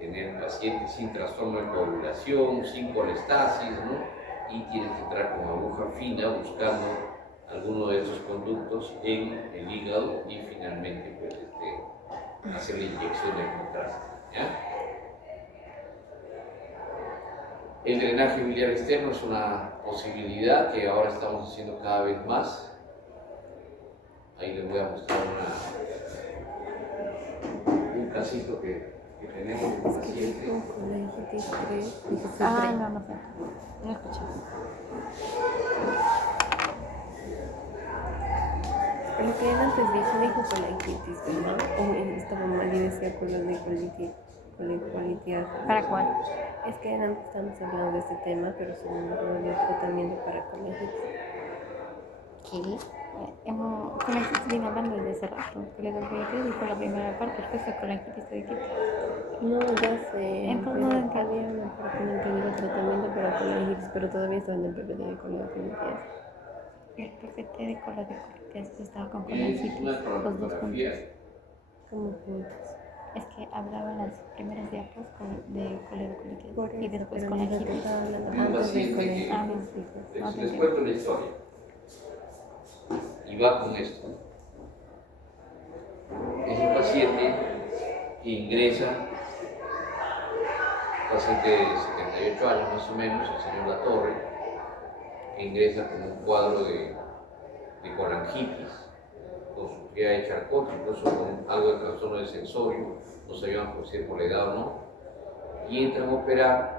tener pacientes sin trastorno de coagulación, sin colestasis, ¿no? Y tienes que entrar con aguja fina buscando alguno de esos conductos en el hígado y finalmente pues, hacer la inyección de contraste, ¿ya? El drenaje biliar externo es una posibilidad que ahora estamos haciendo cada vez más. Ahí les voy a mostrar un casito que tenemos en un paciente. Colangitis 3, dije no sé. no escuché. Lo que él antes dijo colangitis, ¿verdad? O estaba mal y decía colonicolitias. ¿Para cuál? Es que antes estamos hablando de este tema, pero según no había tratamiento para colangitis. ¿Qué? Colangitis vino hablando desde hace rato. Coledocolititis dijo la primera parte, después fue colangitis toditita. No, ya sé. Entonces, Pero que había una parte en el que digo tratamiento para colangitis, pero todavía estaba en el PPD de colangitis. El PPT de coledocolititis estaba con Es colangitis, una los dos juntos. colangiografía. Como juntos. Es que hablaba en las primeras diapos de coledocolititis Por y eso, después pero colangitis. estaba hablando Un antes de paciente que- colangitis. No te Les entiendo. cuento la historia. Y va con esto. Es un paciente que ingresa paciente de 78 años más o menos, el señor Latorre, que ingresa con un cuadro de colangitis, con sufría de Charcot, incluso con algo de trastorno de sensorio, no sabían por si es por la edad o no, y entran a operar,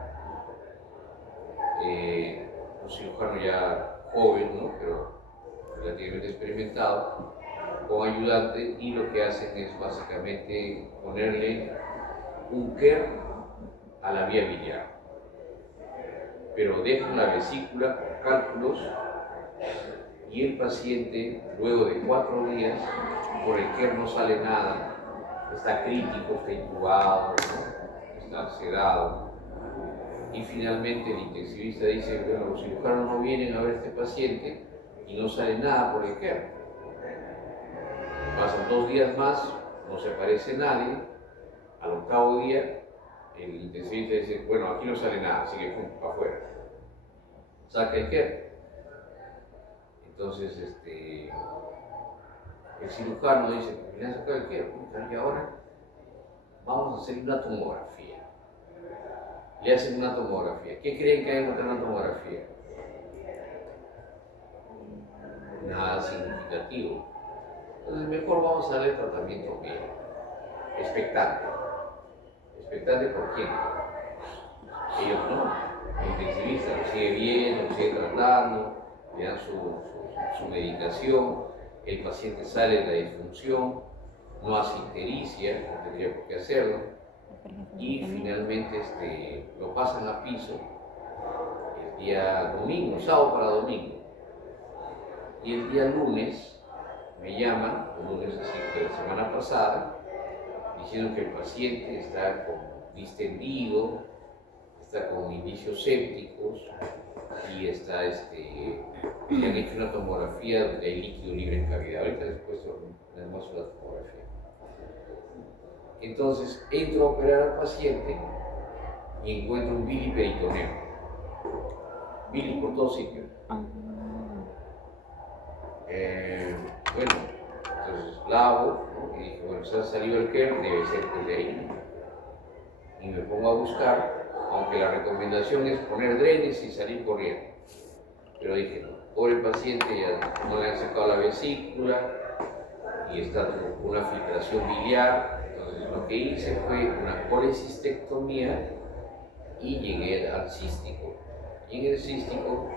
un cirujano ya joven, ¿no? Pero relativamente experimentado, con ayudante, y lo que hacen es básicamente ponerle un KER a la vía biliar, pero dejan la vesícula con cálculos y el paciente, luego de 4 días, por el KER no sale nada, está crítico, está intubado, ¿no? Está sedado, y finalmente el intensivista dice, bueno, los cirujanos no vienen a ver a este paciente y no sale nada por el KER. Pasan 2 días más, no se aparece nadie, al 8.º día el intensivista dice, bueno, aquí no sale nada, así que pum, para afuera. Saca el KER. Entonces, el cirujano dice, le han sacado el KER, y ahora vamos a hacer una tomografía. Le hacen una tomografía. ¿Qué creen que hay en una tomografía? Nada significativo. Entonces, mejor vamos a darle tratamiento médico. Expectante. ¿Expectante por quién? Ellos no. El intensivista lo sigue viendo, lo sigue tratando, le dan su medicación, el paciente sale de la disfunción, no hace ictericia, no tendría por qué hacerlo, y finalmente lo pasan a piso el día domingo, sábado para domingo. Y el día lunes me llaman, el lunes así de la semana pasada, diciendo que el paciente está con distendido, está con indicios sépticos y está, le han hecho una tomografía donde hay líquido libre en cavidad. Ahorita después les muestro la tomografía. Entonces entro a operar al paciente y encuentro un biliperitoneo. Bilis por todos sitios. Bueno, entonces lavo, ¿no? Y dije, bueno, si ha salido el KER, debe ser de ahí. Y me pongo a buscar, aunque la recomendación es poner drenes y salir corriendo. Pero dije, no, pobre paciente, ya no le han sacado la vesícula y está con una filtración biliar. Entonces lo que hice fue una colecistectomía y llegué al cístico. Y en el cístico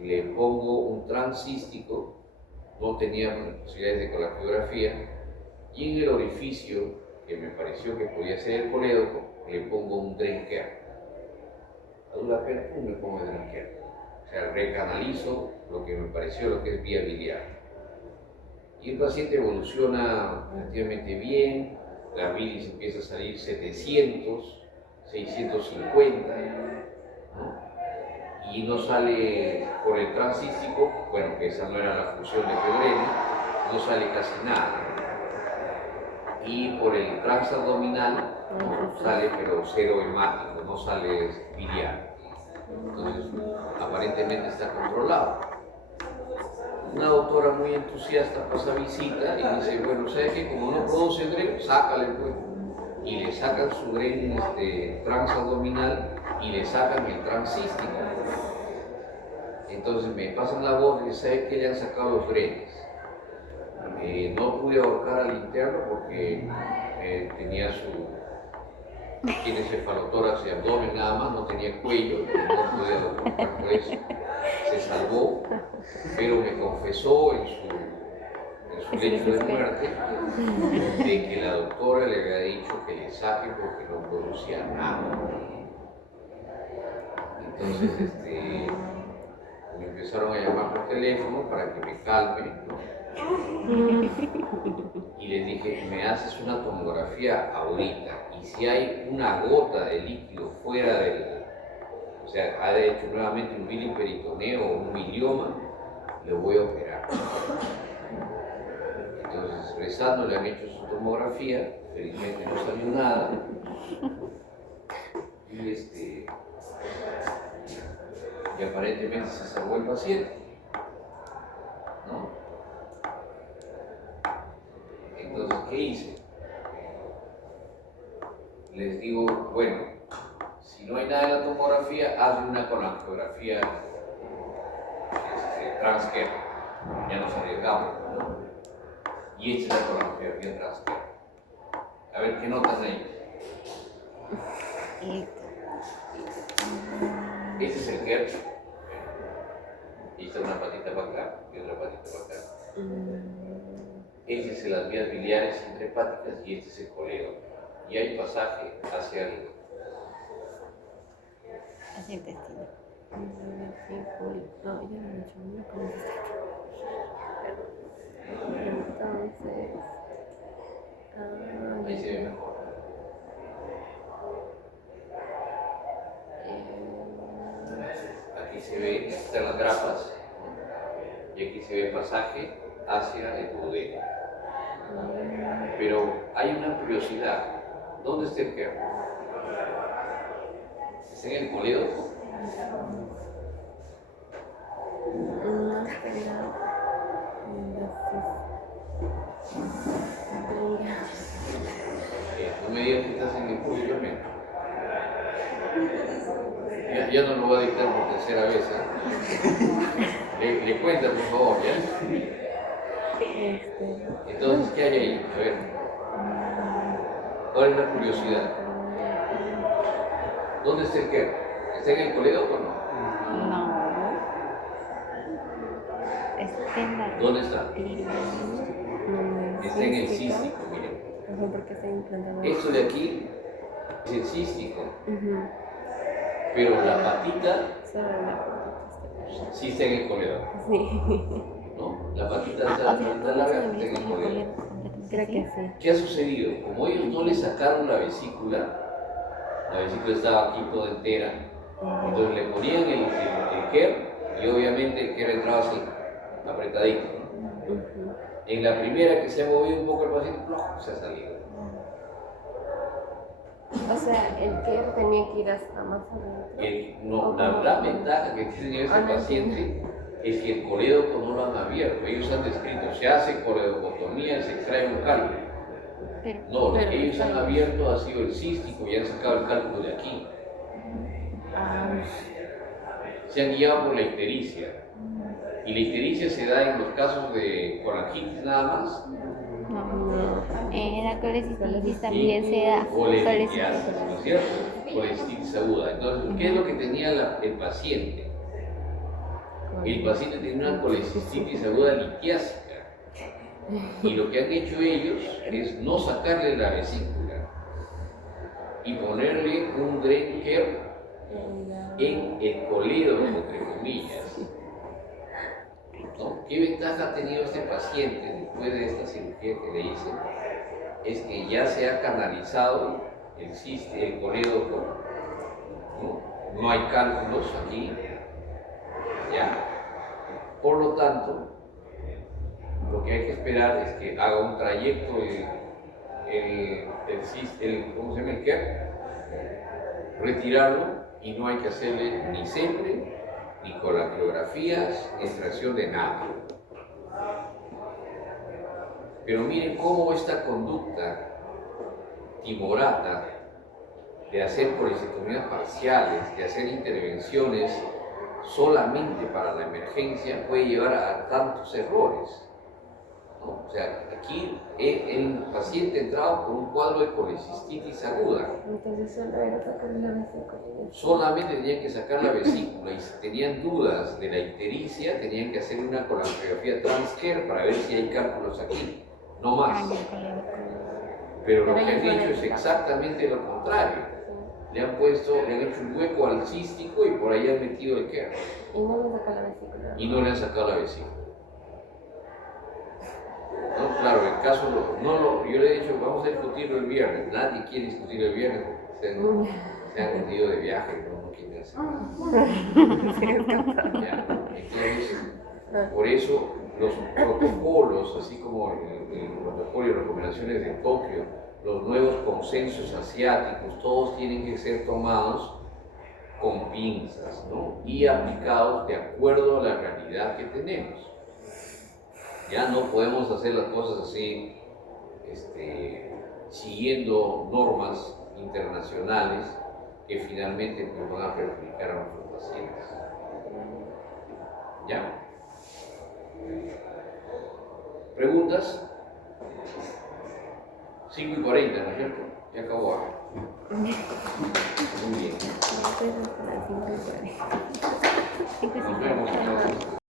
le pongo un transcístico, no tenía posibilidades de colangiografía, y en el orificio que me pareció que podía ser el colédoco, le pongo un drain care. A dura pena, me pongo el drain care. O sea, recanalizo lo que me pareció lo que es vía biliar. Y el paciente evoluciona relativamente bien, la bilis empieza a salir 700, 650, ¿no? Y no sale por el transcístico, bueno, que esa no era la función de Febreni, no sale casi nada. Y por el transabdominal sale, pero cero hemático, no sale biliar. Entonces, aparentemente está controlado. Una doctora muy entusiasta pasa visita y dice, bueno, ¿sabes qué? Como no produce dren, sácale pues. Y le sacan su dren transabdominal y le sacan el transcístico. Entonces me pasan la voz y ¿sabes qué? Le han sacado los drenes. No pude ahorcar al interno porque tenía tiene cefalotórax y abdomen nada más, no tenía cuello, no pude ahorcar por eso. Se salvó, pero me confesó en su lecho de muerte de que la doctora le había dicho que le saque porque no producía nada. Entonces, me empezaron a llamar por teléfono para que me calme, ¿no? Y les dije, me haces una tomografía ahorita, y si hay una gota de líquido fuera o sea, ha hecho nuevamente un biliperitoneo o un bilioma, lo voy a operar. Entonces, rezando, le han hecho su tomografía, felizmente no salió nada, y aparentemente se salvó el paciente, ¿no? Entonces, ¿qué hice? Les digo, bueno, ecografía transfer, ya nos arriesgamos, ¿no? Y esta es la ecografía transfer. A ver, ¿qué notas ahí? Este es el GERD. Y esta es una patita para acá y otra patita para acá. Este es las vías biliares intrahepáticas y este es el coledo. Y hay pasaje hacia el intestino. No, ya lo he hecho, no con entonces, ahí se ve mejor. Aquí se ve, están las grapas, ¿no? Y aquí se ve pasaje hacia el duodeno. Pero hay una curiosidad. ¿Dónde está el GERD? ¿Está en el coledo? más que nada, No me digas que estás en el cuello, ya no lo voy a dictar por tercera vez, ¿eh? Le cuentas, por favor, ¿ya? Entonces, ¿qué hay ahí? A ver. ¿Cuál es la curiosidad? ¿Dónde está el GERD? ¿Está en el coledo o no? No. Está en la ¿Dónde está? arteria. Está en el cístico, miren. Ajá, porque está implantado. Esto de aquí es el cístico, pero la patita Solo la patita sí está en el coledo, está. Sí, ¿no? La patita O está sea, larga, ¿cómo está se en el el coledo. coledo completamente creo que así? sí. ¿Qué ha sucedido? Como ellos no le sacaron la vesícula estaba aquí toda entera, entonces le ponían el GERD y obviamente el GERD entraba así, apretadito, ¿no? En la primera que se ha movido un poco el paciente, ¡ploj!, se ha salido. O sea, el que tenía que ir hasta más adentro. La gran ventaja que tiene ese paciente es que el colédoco no lo han abierto. Ellos han descrito, se hace coledocotomía y se extrae un cálculo. No, lo que ellos han abierto ha sido el cístico y han sacado el cálculo de aquí. Se han guiado por la ictericia. Y la ictericia se da en los casos de colangitis nada más. No. La colecistitis también se da. Colecistitis, ¿no es cierto? Colecistitis aguda. Entonces, ¿qué es lo que tenía el paciente? El paciente tenía una colecistitis aguda litiásica. Y lo que han hecho ellos es no sacarle la vesícula y ponerle un Drenker en el coledo, entre comillas. ¿No? ¿Qué ventaja ha tenido este paciente después de esta cirugía que le hice? Es que ya se ha canalizado el colédoco, no hay cálculos aquí, ¿ya? Por lo tanto, lo que hay que esperar es que haga un trayecto ¿cómo se llama? El GERD, retirarlo y no hay que hacerle ni sempre, ni colangiografías, extracción de nada. Pero miren cómo esta conducta timorata de hacer colecistectomías parciales, de hacer intervenciones solamente para la emergencia puede llevar a tantos errores. ¿No? O sea, aquí el paciente entraba con un cuadro de colecistitis aguda. Entonces solo era sacarle la vesícula. Solamente tenían que sacar la vesícula y si tenían dudas de la ictericia, tenían que hacer una colangiografía transfer para ver si hay cálculos aquí, no más. Pero lo que han hecho es exactamente lo contrario. Le han hecho un hueco al cístico y por ahí han metido el GERD. Y no le saca la vesícula. Y no le han sacado la vesícula. No, claro, el caso yo le he dicho, vamos a discutirlo el viernes. Nadie quiere discutir el viernes porque se han ido de viaje, no quieren hacer nada. Ya, entonces, por eso los protocolos, así como el protocolo y recomendaciones de Tokio, los nuevos consensos asiáticos, todos tienen que ser tomados con pinzas, ¿no? Y aplicados de acuerdo a la realidad que tenemos. Ya no podemos hacer las cosas así, siguiendo normas internacionales que finalmente nos van a perjudicar a nuestros pacientes. ¿Ya? ¿Preguntas? 5:40, ¿no es cierto? Ya acabó ahora. Muy bien. Entonces, hasta las 5:40. Nos vemos.